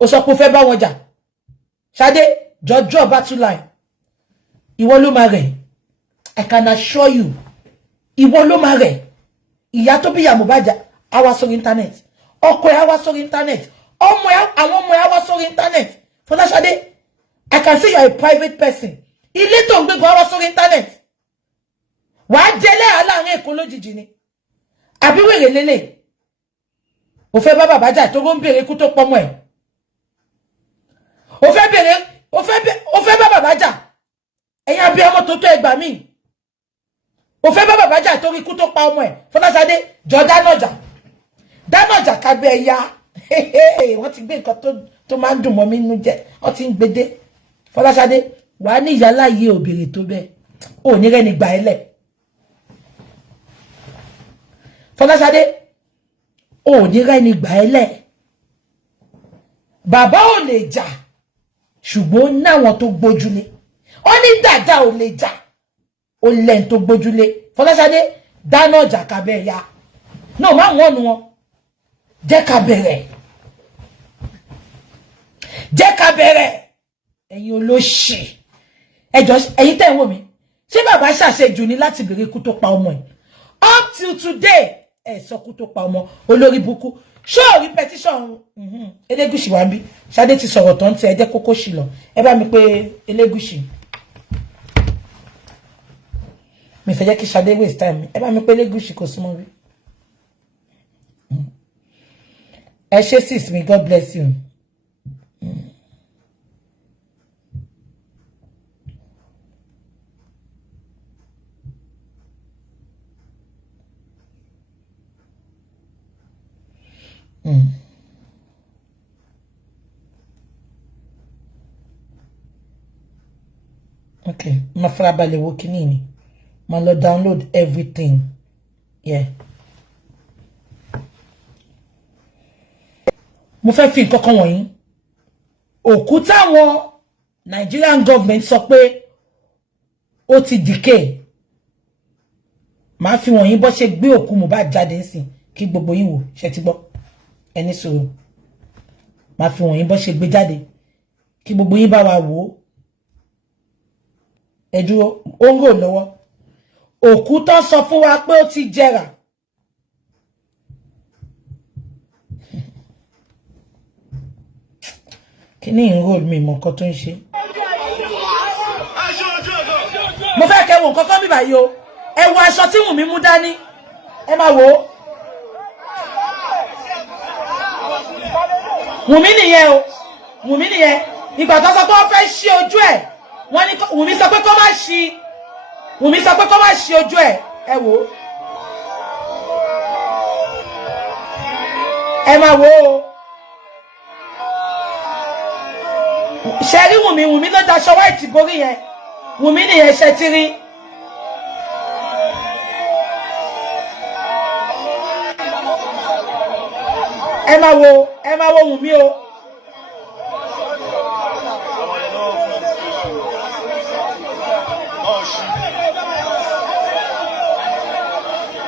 ó sọ pé ó fẹ́ bá wọn jà. Ṣadé, draw battle line. Ìwọ ló máa rẹ̀. I can assure you. Ìwọ ló máa rẹ̀. Ìyá tó bí ìyá Mohbad á wá sórí internet. Ọkọ ẹ̀ á wá sórí internet. Àwọn ọmọ ẹ̀ á wá sórí internet. Fọláṣadé, I can say you are a private person. Ilé tó ń gbé gan á wá sórí internet. Wàá jẹ́lẹ̀ aláàárín Èkó lójijì ni. Àbí wèrè lélẹ̀. Ó fẹ́ bá bàbá jà tó ń béèrè ikú tó pọ́mọ ẹ̀. Ó fẹ́ bá bàbá jà. Ẹ̀yin àbí ọmọ tó tó ẹgbà mí. Ó fẹ́ bá bàbá jà torí ikú tó pa ọmọ ẹ̀. Fọláṣadé, jọ dáná ọjà kábẹ́ ẹ̀yà. Wọ́n ti gbé nǹkan tó máa ń dùn mọ́ mi nínú jẹ́. Wọ́n ti ń gbédé. Fọláṣadé, wàá ní ìyá láyé òbèrè tó bẹ́ẹ̀. Ò ní rẹ́ni gbà ẹ́ lẹ̀. Fọláṣadé, ò ní rẹ́ni gbà ẹ́ lẹ̀. Bàbá ò lè jà. Ṣùgbọ́n náwọn tó gbójúlé. Ó ní dàda ò lè jà. Ó lẹ́n tó gbójúlé. Fọláṣadé, dáná ọjà kábẹ́ ẹ̀yà. No, má wọ́n nu wọn. Jẹ́ ká bẹ̀rẹ̀. Ẹ̀yin olóṣì. Ẹ̀yin tẹ́ ń wò mí. Ṣé bàbá ṣàṣejù ní láti bèrè ikú tó pa ọmọ ẹ̀? Up till today, ẹ sọ kú tó pa ọmọ olórí burúkú. Ṣó rí petition Elégùṣì wá ń bí. Ṣadé ti sọ̀rọ̀ tán tí ẹ jẹ́ kókó ṣì lọ. Ẹ bá mi pé Elégùṣì. Mi fẹ́ jẹ́ kí Ṣadé waste time. Ẹ bá mi pé Elégùṣì kò súnmọ́ bí. Ẹ ṣé sis mi, God bless you. Okay, ma farabalẹ̀ wo kíní ni. Ma lọ download everything. Yeah. Mo fẹ́ fi nǹkan kan wọ̀nyí. Òkú táwọn Nigerian government sọ pé ó ti decay. Màá fi wọ̀nyí bó ṣe gbé òkú Mohbad jáde ńsìn kí gbogbo yín wò, ṣé ti gbọ́. Ẹni sọ̀rọ̀. Màá fi wọ̀nyí bó ṣe gbé jáde kí gbogbo yín bá wa wò. Ẹ dúró, ó ń rò lọ́wọ́. Òkú tó sọ fún wa pé ó ti jẹrà. Kíní ìró mi mọ̀ nǹkan tó ń ṣe. Mo fẹ́ kẹ́ wo nǹkan kan bí báyìí o. Ẹ wo aṣọ tí Wùnmí mú dání. Ẹ máa wò ó. Wùnmí nìyẹn o. Wùnmí nìyẹn. Ìgbà tó sọ pé wọ́n fẹ́ ṣí ojú ẹ̀. Wọ́n ní Wùnmí sọ pé kó má ṣí. Wùnmí sọ pé kó má ṣí ojú ẹ̀. Ẹ wò ó. Ẹ máa wò ó. Ṣé rí Wùnmí ló daṣọ white borí yẹn. Wùnmí nìyẹn ṣe ti rí. Ẹ máa wo Wùnmí o.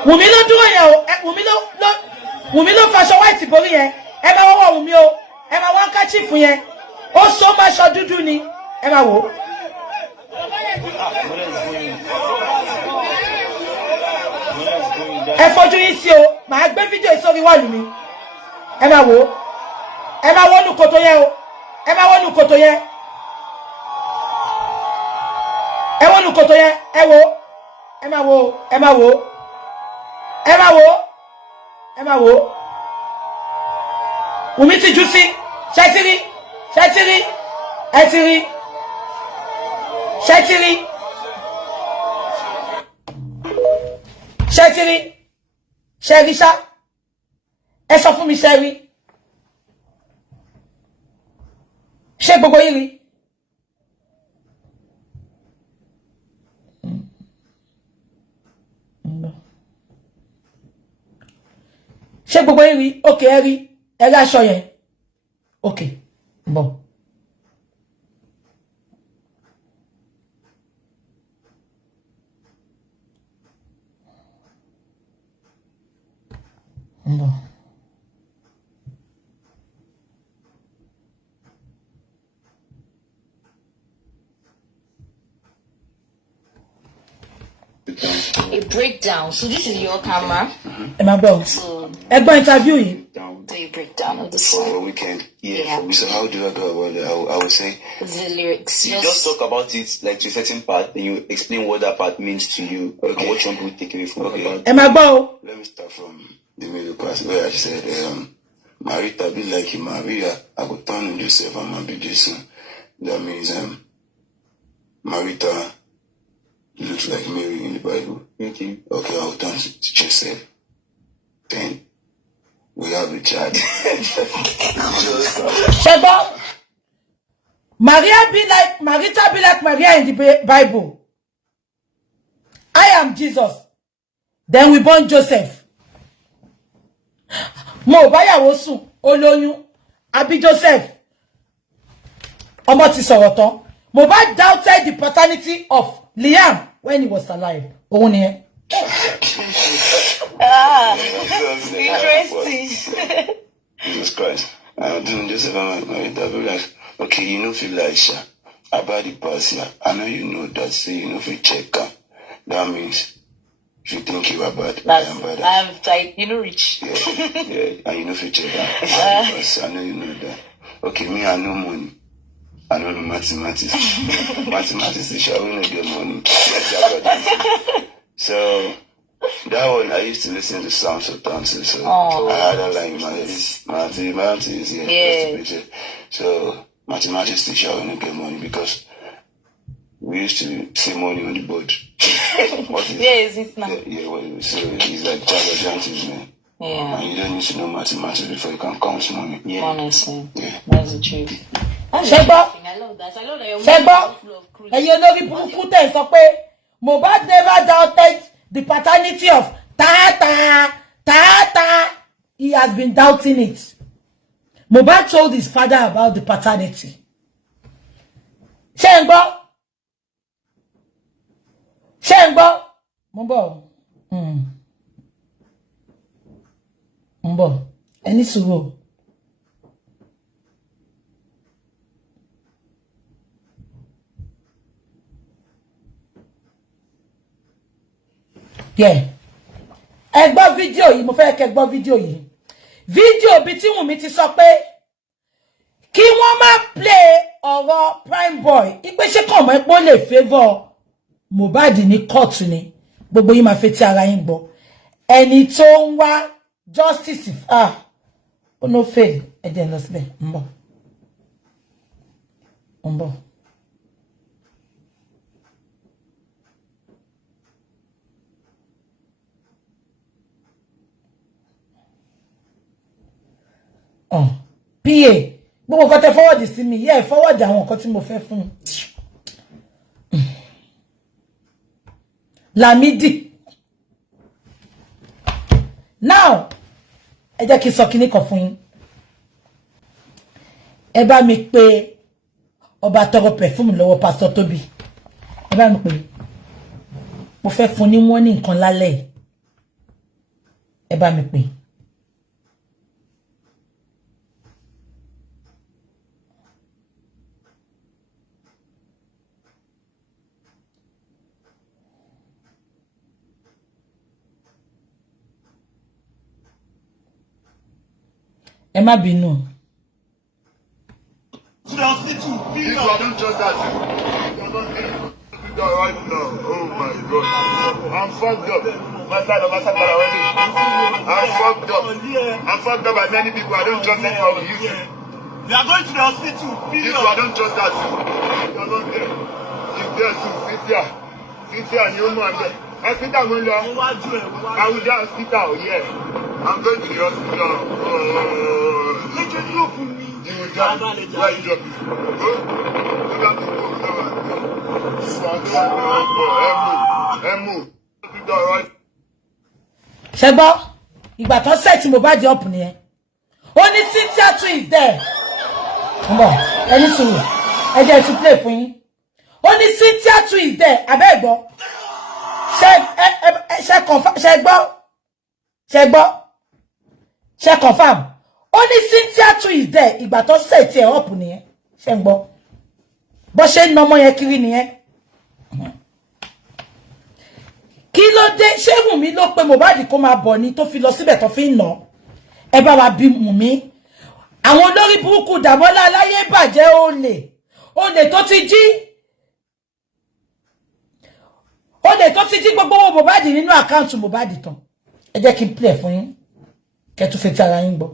Wùmí ló dúró yẹn o. Wùmí ló faṣọ white borí yẹn. Ẹ máa wọ́wọ́ Wùmí o. Ẹ máa wọ́n káchí fún yẹn. Ó so máa ṣọ dúdú ni. Ẹ máa wò. Ẹ fojú yín sí o. Màá gbé fídíò ìsórí wọ́ọ̀lù mi. Ẹ máa wò. Ẹ máa wọ́nú kòtò yẹn o. Ẹ máa wọ́nú kòtò yẹn. Ẹ wọ́nú kòtò yẹn. Ẹ wò. Ẹ máa wò. Ẹ máa wò. Ẹ máa wò. Ẹ máa wò. Wùmí ti jú sí. Ṣẹ́tírí. Ṣẹ́tírí. Ẹ ti rí. Ṣẹ́tírí. Ṣẹ́tírí. Ṣẹ́rí ṣá. Ẹ sọ fún mi ṣẹ́rí. Ṣé gbogbo yín rí? Ṣé gbogbo yín rí? Okay, ẹ rí aṣọ yẹn. Okay, bọ̀. Bọ̀. A breakdown. So this is your camera. So interview you. Do a breakdown of the For song. a weekend. Yeah. So how do I go about it? I would say The lyrics. you just talk about it like to a certain part, and you explain what that part means to you, and what you want to take away from it. Let me start from the middle part where I said, Marita be like Maria, I go turn on Joseph and my be Jason. That means Marita looks like Mary in the Bible. Okay, I'll turn to Joseph. Then we have a child. Sheba, Marita be like Maria in the Bible. I am Jesus. Then we born Joseph. Mo baya wosu olóyún abi Joseph. Ọmọ ti sọ̀rọ̀ tán. Mohbad doubted the paternity of Liam when he was alive. Òun ni ẹ. Interesting. Jesus Christ. I'm doing Joseph and Marita be like, okay, you know feel like Sha. About the past here. I know you know that, so you know feel check her. That means if you think you are bad, I am bad. I'm like, you know, rich. Yeah, and you know feel check her. I know you know that. Okay, me I know money. I know mathematics. Mathematics is sure we don't get money. So that one I used to listen to Psalms of Dances. So I had a line in my head. Mathematics, yeah. So mathematics teacher we don't get money because we used to see money on the board. Where is it now? So it's like Jantis, man. Yeah. And you don't need to know mathematics before you can count money. Yeah. Honestly. Yeah. That's the truth. Sheba. I love that. I love that you're full of cruise. And you know the burúkú tẹ́ sọ pé Mohbad never doubted the paternity of Tata. He has been doubting it. Mohbad told his father about the paternity. Ṣé ń gbọ́? Mo bọ̀. Ẹni sùúrù. Yeah. Ẹ gbọ́ fídíò yìí, mo fẹ́ kẹ́ gbọ́ fídíò yìí. Fídíò bí tí Wùmí ti sọ pé kí wọ́n má play ọ̀rọ̀ Prime Boy. Ipe ṣe kàn mọ́ pé ó lè favor Mohbad ní court ni. Gbogbo yín máa fẹ́ tí ara yín gbọ́. Ẹni tó ń wá justice ó no fail. Ẹ jẹ́ lọ síbẹ̀. Ń bọ̀. PA gbogbo nǹkan tẹ́ forward sí mi yẹ forward àwọn nǹkan tí mo fẹ́ fún Lamidi. Now ẹ jẹ́ kí sọ kíní kan fún yín. Ẹ bá mi pè ọba tọrọ perfume lọ́wọ́ Pastor Tobi. Ẹ bá mi pè. Mo fẹ́ fún ní wọ́n ní nǹkan lálẹ́. ẹ bá mi pè. Ẹ má bínú. If I don't trust that, right now. Oh my God, I'm fucked up. I'm fucked up. I'm fucked up by many people. I don't trust anybody. We are going to the hospital. If I don't trust that, you're not there. If there's Cynthia, and you know I'm there. Hospital, I will just hospital. Yeah, I'm going to the hospital. You will drop me. Where you drop me? Ṣẹ́gbọ́, ìgbà tó set Mohbad up nìyẹn. Ó ní Cynthia too is there. Mbọ̀, ẹni sùúrù. Ẹ jẹ́ to play fún yín. Ó ní Cynthia too is there. Abẹ́ gbọ́. Ṣé confirm. Ó ní Cynthia too is there. Ìgbà tó set up nìyẹn. Ṣé ń gbọ́. Bó ṣe ń ọmọ yẹn kiri nìyẹn. Kí ló dé ṣé Wùnmí ló pé Mohbad kó máa bọ̀ ni tó fi lọ síbẹ̀ tó fi ń nà. Ẹ bá wa bí Wùnmí. Àwọn olórí burúkú Dàmọ́lá aláyé bàjẹ́ olè tó ti jí. Olè tó ti jí gbogbo owó Mohbad nínú àkáǹtì Mohbad tán. Ẹ jẹ́ kí n play fún yín. Kẹ́ tún fetí ara yín gbọ́.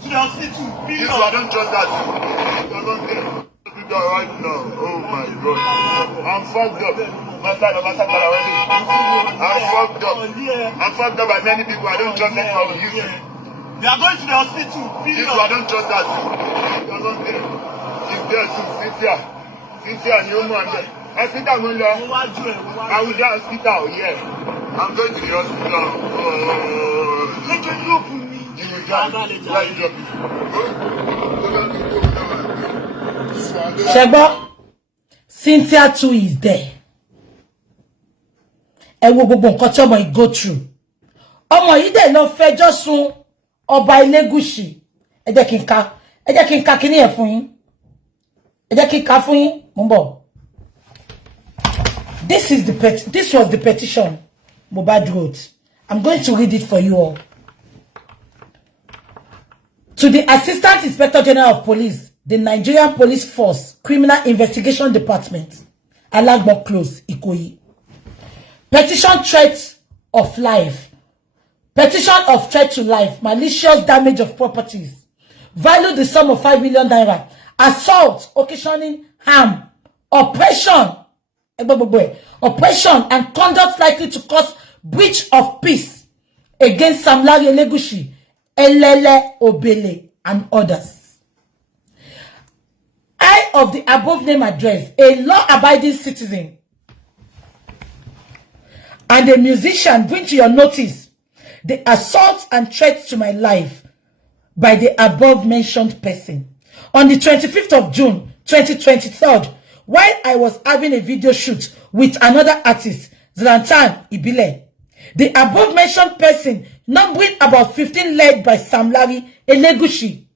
If I don't trust that, you're not there. Right now. Oh my God, I'm fucked up. I'm fucked up. I'm fucked up by many people. I don't trust anybody. We are going to the hospital. If I don't trust that, you're not there. If there's Cynthia, and you know I'm there. Hospital, I will just hospital. Yeah, I'm going to the hospital. You will drop me. Where you drop me? Ṣẹ́gbọ́, Cynthia too is there. Ẹ wo gbogbo nǹkan tí ọmọ yìí go through. Ọmọ yìí dẹ̀ lọ fẹjọ́ sùn ọba Elégùṣì. Ẹ jẹ́ kí n ka kíní ẹ̀ fún yín. Ẹ jẹ́ kí n ka fún yín. Mo ń bọ̀. This was the petition Mohbad wrote. I'm going to read it for you all. To the Assistant Inspector General of Police, the Nigerian Police Force Criminal Investigation Department, Alagbon Close, Ikoyi. Petition threat of life. Petition of threat to life. Malicious damage of properties. Value the sum of 5 million naira. Assault, occasioning harm. Oppression. Oppression and conduct likely to cause breach of peace against Salaye Elegushi, Elele Obele, and others. I, of the above name address, a law-abiding citizen and a musician, bring to your notice the assault and threats to my life by the above mentioned person. On the 25th of June, 2023, while I was having a video shoot with another artist, Zlatan Ibile, the above mentioned person, numbering about 15, led by Salaye Elegushi,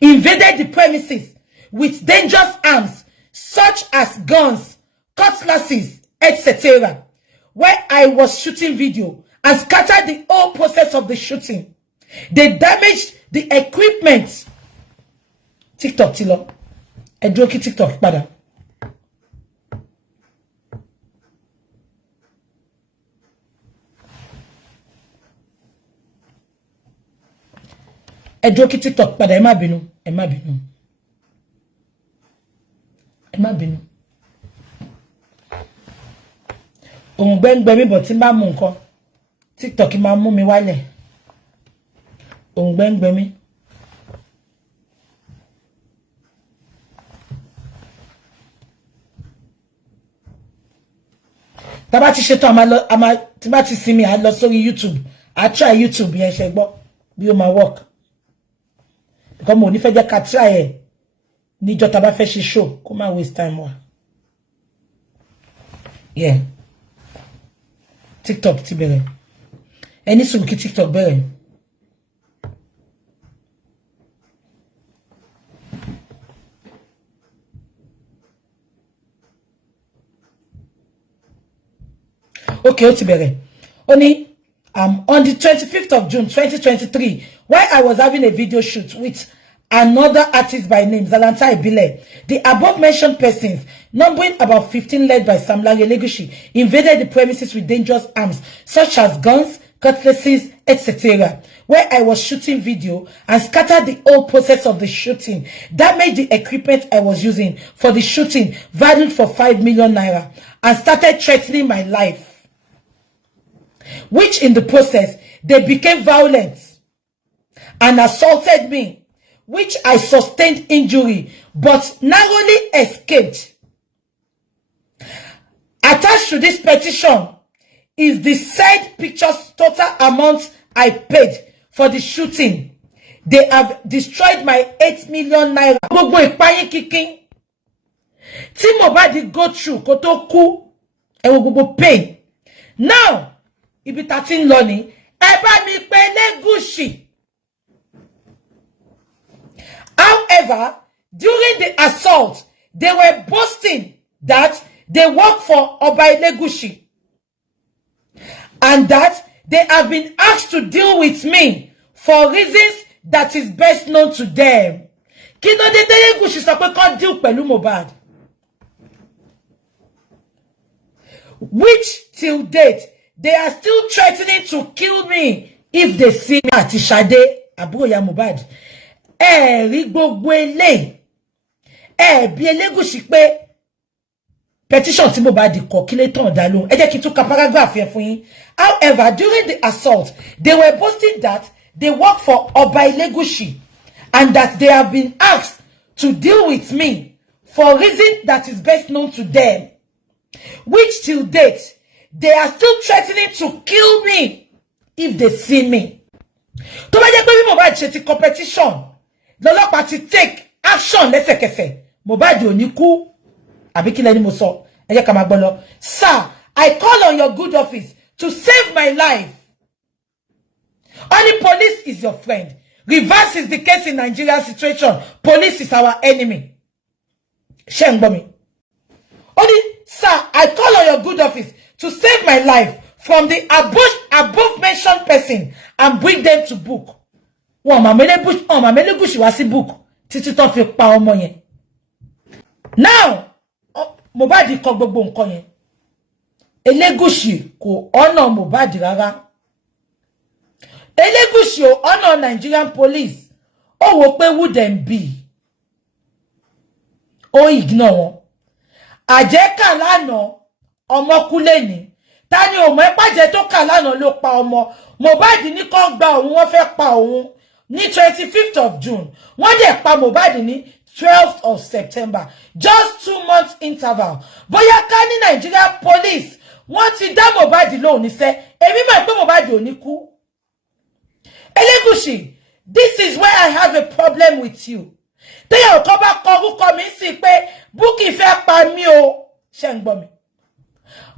invaded the premises with dangerous arms such as guns, cutlasses, etc., where I was shooting video, and scattered the whole process of the shooting. They damaged the equipment. TikTok tilo. Edroki TikTok pada. Edroki TikTok pada. Ema binu. Ohun gbengbe mi bo tin ba mu nǹkan. TikTok ma mú mi wálẹ̀. Ohun gbengbe mi. Tá bá ti ṣetán ama tí bá ti sinmi a lọ sórí YouTube. I try YouTube yẹn ṣe gbọ́ bí ó ma work. Because mo ní fẹ́ jẹ́ ká try ẹ̀. Níjọ́ tá bá fẹ́ ṣe show kó má waste time wa. Yeah. TikTok ti bẹ̀rẹ̀. Any suki TikTok bẹ̀rẹ̀. Okay, ó ti bẹ̀rẹ̀. Only on the 25th of June 2023, while I was having a video shoot with another artist by name Zalanta Ibile, the above mentioned persons, numbering about 15 led by Salaye Oro, invaded the premises with dangerous arms such as guns, cutlasses, etc., where I was shooting video, and scattered the whole process of the shooting, damaged the equipment I was using for the shooting, valued for 5 million naira, and started threatening my life, which in the process, they became violent and assaulted me, which I sustained injury, but narrowly escaped. Attached to this petition is the said picture's total amount I paid for the shooting. They have destroyed my 8 million naira. Gbogbo ìpayín kíkín tí Mohbad go through kó tó kú, ẹ wo gbogbo pain. Now, ibi tá ti ń lọ ni, ẹ bá mi pè Elegushi. However, during the assault, they were boasting that they work for Oba Elegushi and that they have been asked to deal with me for reasons that is best known to them. Kí ló dé tí Elegushi sọ pé kó deal pẹ̀lú Mohbad? Which till date, they are still threatening to kill me if they see me. Àti Ṣadé, Aburo Iya Mohbad. Rí gbogbo eléyìí. Bí Elegushi pé petition tí Mohbad kọ kí lè tàn dá lóhùn. Ẹ jẹ́ kí n tún ka paragraph yẹn fún yín. However, during the assault, they were boasting that they work for Oba Elegushi and that they have been asked to deal with me for reason that is best known to them, which till date, they are still threatening to kill me if they see me. Tó bá jẹ́ pé bí Mohbad ṣe ti competition, lọ́lọ́pàá ti take action lẹ́sẹ̀kẹsẹ̀, Mohbad ò ní kú. Àbí kí lẹ́ni mo sọ? Ẹ jẹ́ ká máa gbọ́ lọ. Sir, I call on your good office to save my life. Only police is your friend. Reverse is the case in Nigerian situation. Police is our enemy. Ṣé ń gbọ́ mi? Only, sir, I call on your good office to save my life from the above mentioned person and bring them to book. Wọ́n máa Elegushi wá sí book títí tó fi pa ọmọ yẹn. Now, Mohbad kọ gbogbo nǹkan yẹn. Elegushi kò honor Mohbad rárá. Elegushi ò honor Nigerian police. Ó wò pé who them be. Ó ignore wọn. Àjẹ́kà lánàá, ọmọ kú lẹ́ni. Ta ni ò mọ̀ pàjẹ́ tó kà lánàá ló pa ọmọ. Mohbad ní kàn gba òun, wọ́n fẹ́ pa òun ní 25th of June. Wọ́n dẹ̀ pa Mohbad ní 12th of September. Just 2 months interval. Bóyá ká ní Nigeria police, wọ́n ti dá Mohbad lóhùn níṣẹ́. Èmi mọ̀ pé Mohbad ò ní kú. Elegushi, this is where I have a problem with you. Téyàn kan bá kọ orúkọ mi sí pé Bukky fẹ́ pa mí o. Ṣé ń gbọ́ mi?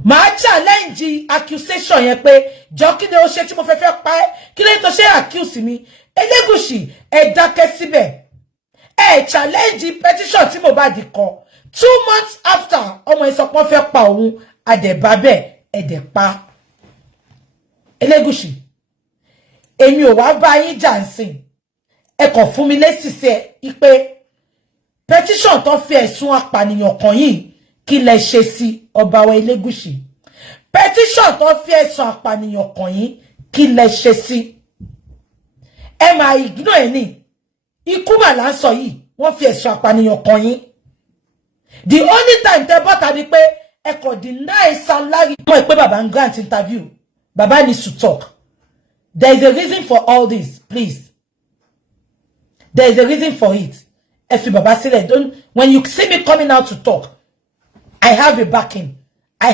Màá challenge accusation yẹn pé jọ kí ni ó ṣe tí mo fẹ́ pa ẹ́? Kí ló tó ṣe accuse mi? Elegushi, ẹ dákẹ́ síbẹ̀. Ẹ challenge petition tí Mohbad kọ. 2 months after, ọmọ ìsọpọ̀ fẹ́ pa òun, àdẹ̀bá bẹ́ẹ̀, ẹ̀dẹ̀ pa. Elegushi, èmi ò wá bá yín jà ńsìn. Ẹ kàn fún mi lésì ṣe ipe petition tó fi ẹ̀sùn apànìyàn kàn yìí kí lẹ ṣe sí ọba wa Elegushi. Petition tó fi ẹ̀sùn apànìyàn kàn yìí kí lẹ ṣe sí. Ẹ máa ignore ẹ̀ ní. Ikú mà là ń sọ yìí, wọ́n fi ẹ̀sùn apànìyàn kàn yín. The only time tẹ́ bọ́ta ni pé ẹ kò deny Sam Larry. Mọ̀ pé bàbá ń grant interview. Bàbá needs to talk. There is a reason for all this, please. There is a reason for it. If you Baba said, don't, when you see me coming out to talk, I have a backing. I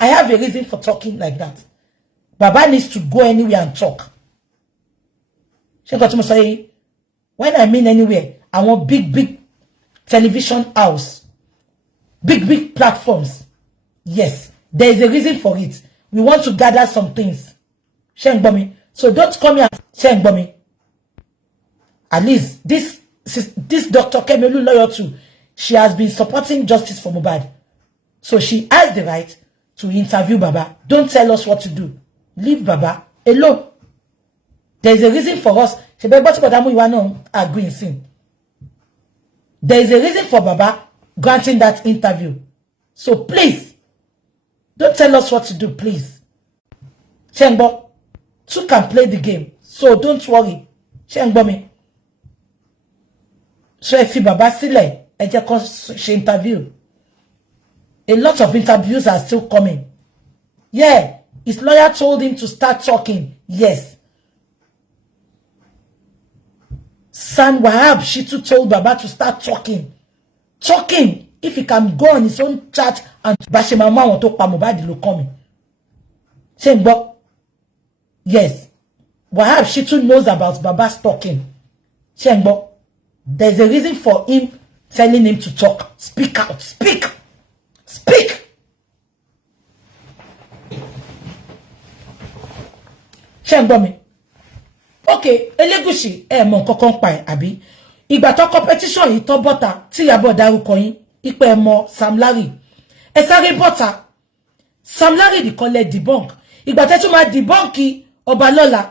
have a reason for talking like that. Baba needs to go anywhere and talk. When I mean anywhere, I want big television house. Big platforms. Yes, there is a reason for it. We want to gather some things. Shengbomi. So don't come here, Shengbomi. At least this Dr. Kemelu lawyer too, she has been supporting justice for Mohbad. So she has the right to interview Baba. Don't tell us what to do. Leave Baba alone. There is a reason for us. There is a reason for Baba granting that interview. So please, don't tell us what to do, please. Shengbo, two can play the game. So don't worry. Shengbomi. So if you Baba Sile, she interview. A lot of interviews are still coming. Yeah, his lawyer told him to start talking. Yes. San Wahab, she too told Baba to start talking. Talking. If he can go on his own chat and Bashimama won't talk about Mohbad will come. Shengbo. Yes. Wahab, she too knows about Baba's talking. Shengbo. There's a reason for him telling him to talk. Speak out. Speak. Speak. Shengbomi. Okay, Elegushi, mo kokon pa abi. Ìgbà tó competition yìí tó bọ́ta tí Ìyábọ̀ dárúkọ yín, ipe mo Sam Larry. Ẹ sáré bọ́ta. Sam Larry di kan le debunk. Ìgbà tẹ́ tún máa debunk Ọbalọ́lá.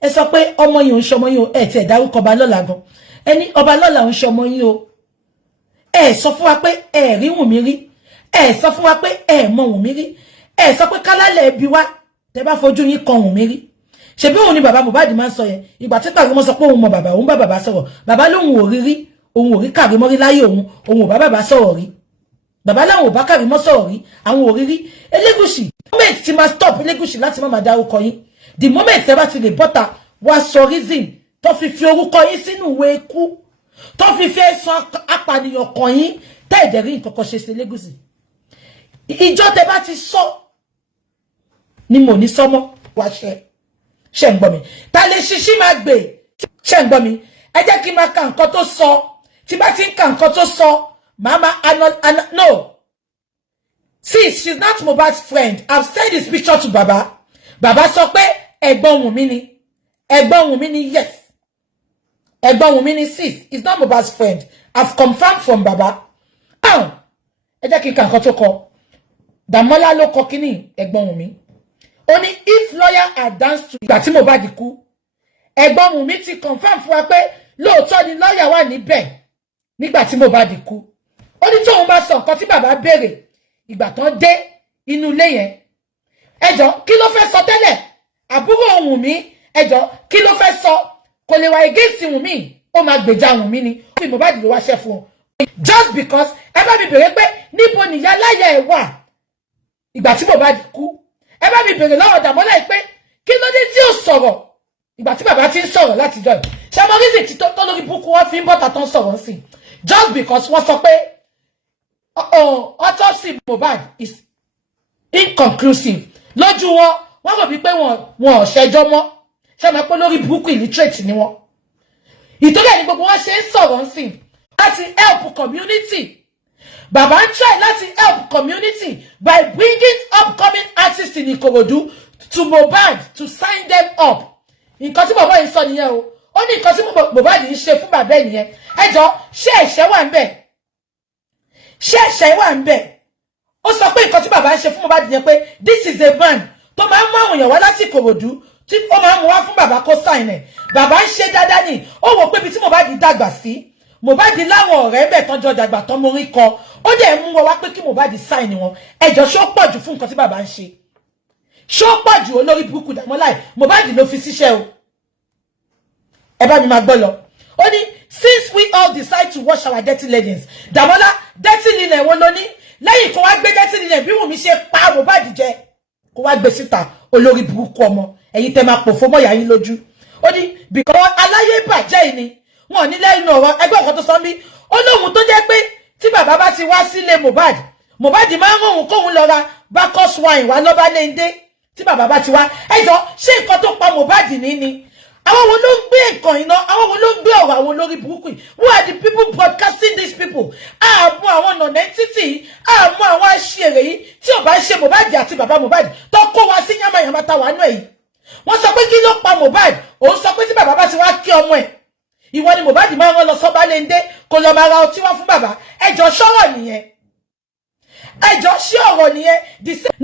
Ẹ sọ pé ọmọ yín ò ṣọmọ yín o, ẹ tí ẹ dárúkọ Ọbalọ́lá gan. Ẹni Ọbalọ́lá ò ṣọmọ yín o. Ẹ sọ fún wa pé ẹ rí Wùnmí rí. Ẹ sọ fún wa pé ẹ mọ Wùnmí rí. Ẹ sọ pé kálálẹ̀ bí wá tẹ́ bá fojú yín kan Wùnmí rí. Ṣebí òun ni bàbá Mohbad máa ń sọ yẹn. Ìgbà tí Karimo sọ pé òun mọ bàbá, òun bá bàbá sọ̀rọ̀. Bàbá lóhun ò rí rí, òun ò rí Karimo rí láyé òun, òun ò bá bàbá sọ̀rọ̀ rí. Bàbá láwọn ò bá Karimo sọ̀rọ̀ rí, àwọn ò rí rí. Elegushi, moment tí máa stop Elegushi láti má máa dárúkọ yín. The moment tẹ́ bá ti lè bọ́ta wá sọ reason tó fi orúkọ yín sínú ìwé ikú. Tó fi ẹ̀sùn apànìyàn kan yín tẹ́ ẹ̀dẹ̀ rí nǹkan kan ṣe sí Elegushi. Ìjọ tẹ́ bá ti sọ ni mo ní sọmọ wá ṣe. Shengbomi. Ta lè ṣiṣi máa gbé. Shengbomi. Ẹ jẹ́ kí máa ka nǹkan tó sọ. Tí bá ti ń ka nǹkan tó sọ, mama no. Sis, she's not Mohbad's friend. I've sent this picture to Baba. Baba sọ pé ẹ̀gbọ́n Wùnmí ni. Ẹ̀gbọ́n Wùnmí ni, yes. Ẹ̀gbọ́n Wùnmí ni, sis. It's not Mohbad's friend. I've confirmed from Baba. Ẹ jẹ́ kí n ka nǹkan tó kọ. Dàmọ́lá ló kọ kíní ẹ̀gbọ́n Wùnmí. Only if lawyer had danced to ìgbà tí Mohbad kú. Ẹ̀gbọ́n Wùnmí ti confirm fún wa pé lóòótọ́ ni lawyer wà níbẹ̀ nígbà tí Mohbad kú. Ó ní tóun bá sọ nǹkan tí bàbá béèrè ìgbà tán dé inú ilé yẹn. Ẹjọ́ kí ló fẹ́ sọ tẹ́lẹ̀? Àbúrò Wùnmí, ẹjọ́ kí ló fẹ́ sọ? Kò lè wá against Wùnmí, ó máa gbèjà Wùnmí ni. Ó fi Mohbad ló wá ṣe fún un. Just because ẹ bá mi béèrè pé níbo ni ìyá láyà ẹ wà ìgbà tí Mohbad kú. Ẹ bá mi béèrè lọ́wọ́ Dàmọ́lá pé kí ló dé tí ó sọ̀rọ̀ ìgbà tí bàbá ti ń sọ̀rọ̀ láti jọ́. Ṣé mo reason tí tó lórí búkú wọ́n fi ń bọ́ta tó ń sọ̀rọ̀ sí. Just because wọ́n sọ pé autopsy Mohbad is inconclusive. Lójú wọn, wọ́n rò bí pé wọn ò ṣẹjọ́ mọ́. Ṣé mo pé lórí búkú illiterate ni wọ́n. Ìtọ́lẹ̀ ni gbogbo wọn ṣe ń sọ̀rọ̀ sí láti help community. Baba ń try láti help community by bringing upcoming artists in Ikorodu to Mohbad to sign them up. Nǹkan tí bàbá yìí sọ nìyẹn o. Ó ní nǹkan tí Mohbad yìí ṣe fún bàbá nìyẹn. Ẹ jọ̀ọ́, ṣé ẹ̀ṣẹ̀ wà ńbẹ̀? Ṣé ẹ̀ṣẹ̀ wà ńbẹ̀? Ó sọ pé nǹkan tí bàbá ń ṣe fún Mohbad yẹn pé this is a man tó máa ń mú àwọn èèyàn wá láti Ikorodu tí ó máa ń mú wá fún bàbá kó sign ẹ̀. Bàbá ń ṣe dáadáa ni. Ó wò pé ibi tí Mohbad dàgbà sí. Mohbad láwọn ọ̀rẹ́ bẹ̀ tán jọ dàgbà tán mo rí kọ. Ó dẹ̀ mú wọn wá pé kí Mohbad sign wọn. Ẹjọ́ ṣó pọ̀ jù fún nǹkan tí bàbá ń ṣe. Ṣó pọ̀ jù olórí burúkú Dàmọ́lá. Mohbad ló fi síṣẹ́ o. Ẹ bá mi máa gbọ́ lọ. Ó ní since we all decide to wash our dirty linens. Dàmọ́lá dirty linen wo ló ní? Lẹ́yìn kó wá gbé dirty linen bí Wùnmí ṣe pa Mohbad jẹ. Kó wá gbé síta olórí burúkú ọmọ. Ẹ̀yin tẹ́ máa pòfo mọ́ ìyá yín lójú. Ó ní because aláyé bàjẹ́ yìí ni. Wọ́n ní lẹ́yìn ọ̀rọ̀ ẹgbẹ́ ọ̀kan tó sọ mí. Ó lóhun tó jẹ́ pé tí bàbá bá ti wá sílé Mohbad máa ń rọrùn kóhun lọ ra bacchus wine wá lọ́ba léńdé tí bàbá bá ti wá. Ẹjọ́ ṣé nǹkan tó pa Mohbad ní àwọn wo ló ń gbé nǹkan iná, àwọn wo ló ń gbé ọ̀rọ̀ àwọn olórí burúkú yìí? Who are the people broadcasting these people? Àmọ́ àwọn non-entity, àmọ́ àwọn aṣèrè yìí tí ò bá ń ṣe Mohbad àti bàbá Mohbad tó kó wa sí yàmàyàmá tá wà nú èyí. wọ́n sọ pé kí ló pa Mohbad òun sọ pé tí bàbá bá ti wá kí ọmọ ẹ̀ ìwọ ni Mohbad máa rán lọ sọ́ba lẹ́ndé kó lọ máa ra ọtí wá fún bàbá ẹjọ́ ṣọ́rọ̀ nìyẹn ẹjọ́ ṣí ọ̀rọ̀ nìyẹn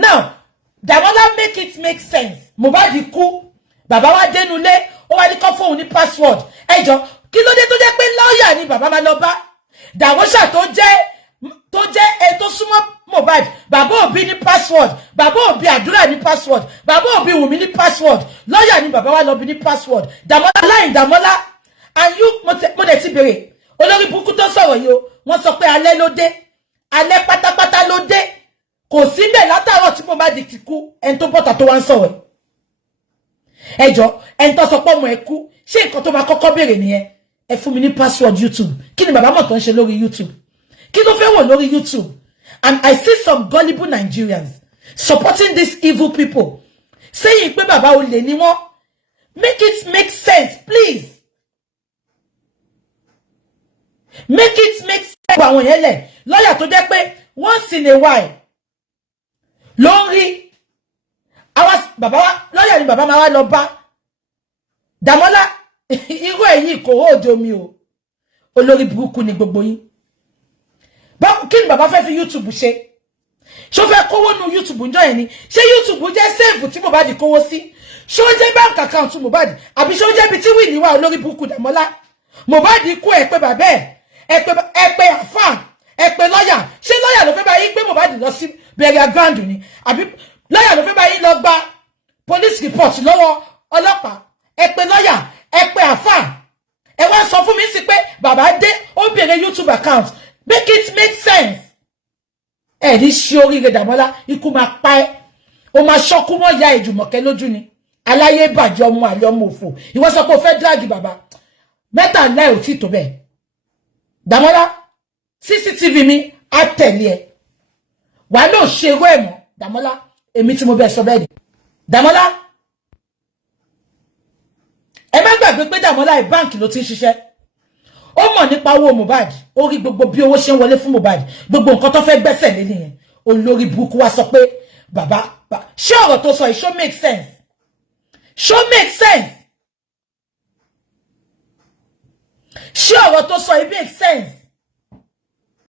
now Damola make it make sense Mohbad kú bàbá wa dénú lé ó wá ní kó fóun ní password ẹjọ́ kí ló dé tó jẹ́ pé lọ́ọ̀yà ni bàbá máa lọ bá Darosha tó jẹ́ tó súnmọ́ Mohbad bàbá Òbí ní password bàbá Òbí àdúrà ní password bàbá Òbí Wùmí ní password lọ́ọ̀yà ni bàbá wa lọ bí ní password Damola and you mo dẹ̀ ti bèrè olórí burúkú tó sọ̀rọ̀ yìí o wọ́n sọ pé alẹ́ ló dé alẹ́ pátápátá ló dé kò síbẹ̀ látàárọ̀ tí Mohbad ti kú ẹni tó bọ́ta tó wá ń sọ̀rọ̀ ẹjọ́ ẹni tó sọ pé ọmọ ẹ kú ṣé nǹkan tó máa kọ́kọ́ bèrè nìyẹn ẹ fún mi ní password YouTube kí ni bàbá mọ̀ tó ń ṣe lórí YouTube kí ló fẹ́ wò lórí YouTube and I see some gullible Nigerians supporting these evil people saying pé bàbá olè ni wọ́n make it make sense please make it make sense àwọn yẹn lẹ̀ lọ́yà tó jẹ́ pé once in a while ló ń rí bàbá wa lọ́yà ni bàbá máa wá lọ bá Damola irú ẹ̀yìn kò hóòdì omi o olórí burúkú ni gbogbo yín kí ni bàbá fẹ́ fi YouTube ṣe ṣó fẹ́ kówó nu YouTube ńjọ́ yẹn ni ṣé YouTube jẹ́ save tí Mohbad kówó sí ṣó jẹ́ bank account Mohbad àbí ṣó jẹ́ bí tí wíìlì wà olórí burúkú Damola Mohbad kú ẹ̀ pé bàbá ẹ̀ pé àfà ẹ̀ pé lọ́yà ṣé lọ́yà ló fẹ́ bá yín pé Mohbad lọ sí burial ground ni àbí lọ́yà ló fẹ́ bá yín lọ gba police report lọ́wọ́ ọlọ́pàá ẹ̀ pé lọ́yà ẹ̀ pé àfà ẹ̀ wá sọ fún mi sí pé bàbá dé ó bèrè YouTube account make it make sense ẹ̀ ní ṣe oríire Damola ikú máa pa ẹ́ ó máa ṣọ́kú mọ́ ìyá Ìjùmọ̀kẹ́ lójú ni aláyé bàjẹ́ ọmọ àlẹ́ ọmọ òfò ìwọ sọ pé o fẹ́ drag bàbá mẹ́ta ńlá ò tí tó bẹ́ẹ̀ Damola CCTV mi á tẹ̀lé ẹ wàá lóò ṣe irú ẹ̀ mọ́ Damola èmi tí mo bẹ̀ sọ bẹ́ẹ̀ ni Damola ẹ má gbàgbé pé Damola ẹ̀ báǹkì ló ti ń ṣiṣẹ́ ó mọ̀ nípa owó Mohbad ó rí gbogbo bí owó ṣe ń wọlé fún Mohbad gbogbo nǹkan tó fẹ́ gbẹ́sẹ̀ lé nìyẹn olórí burúkú wá sọ pé bàbá ṣé ọ̀rọ̀ tó sọ yìí ṣó make sense ṣó make sense ṣé ọ̀rọ̀ tó sọ yìí make sense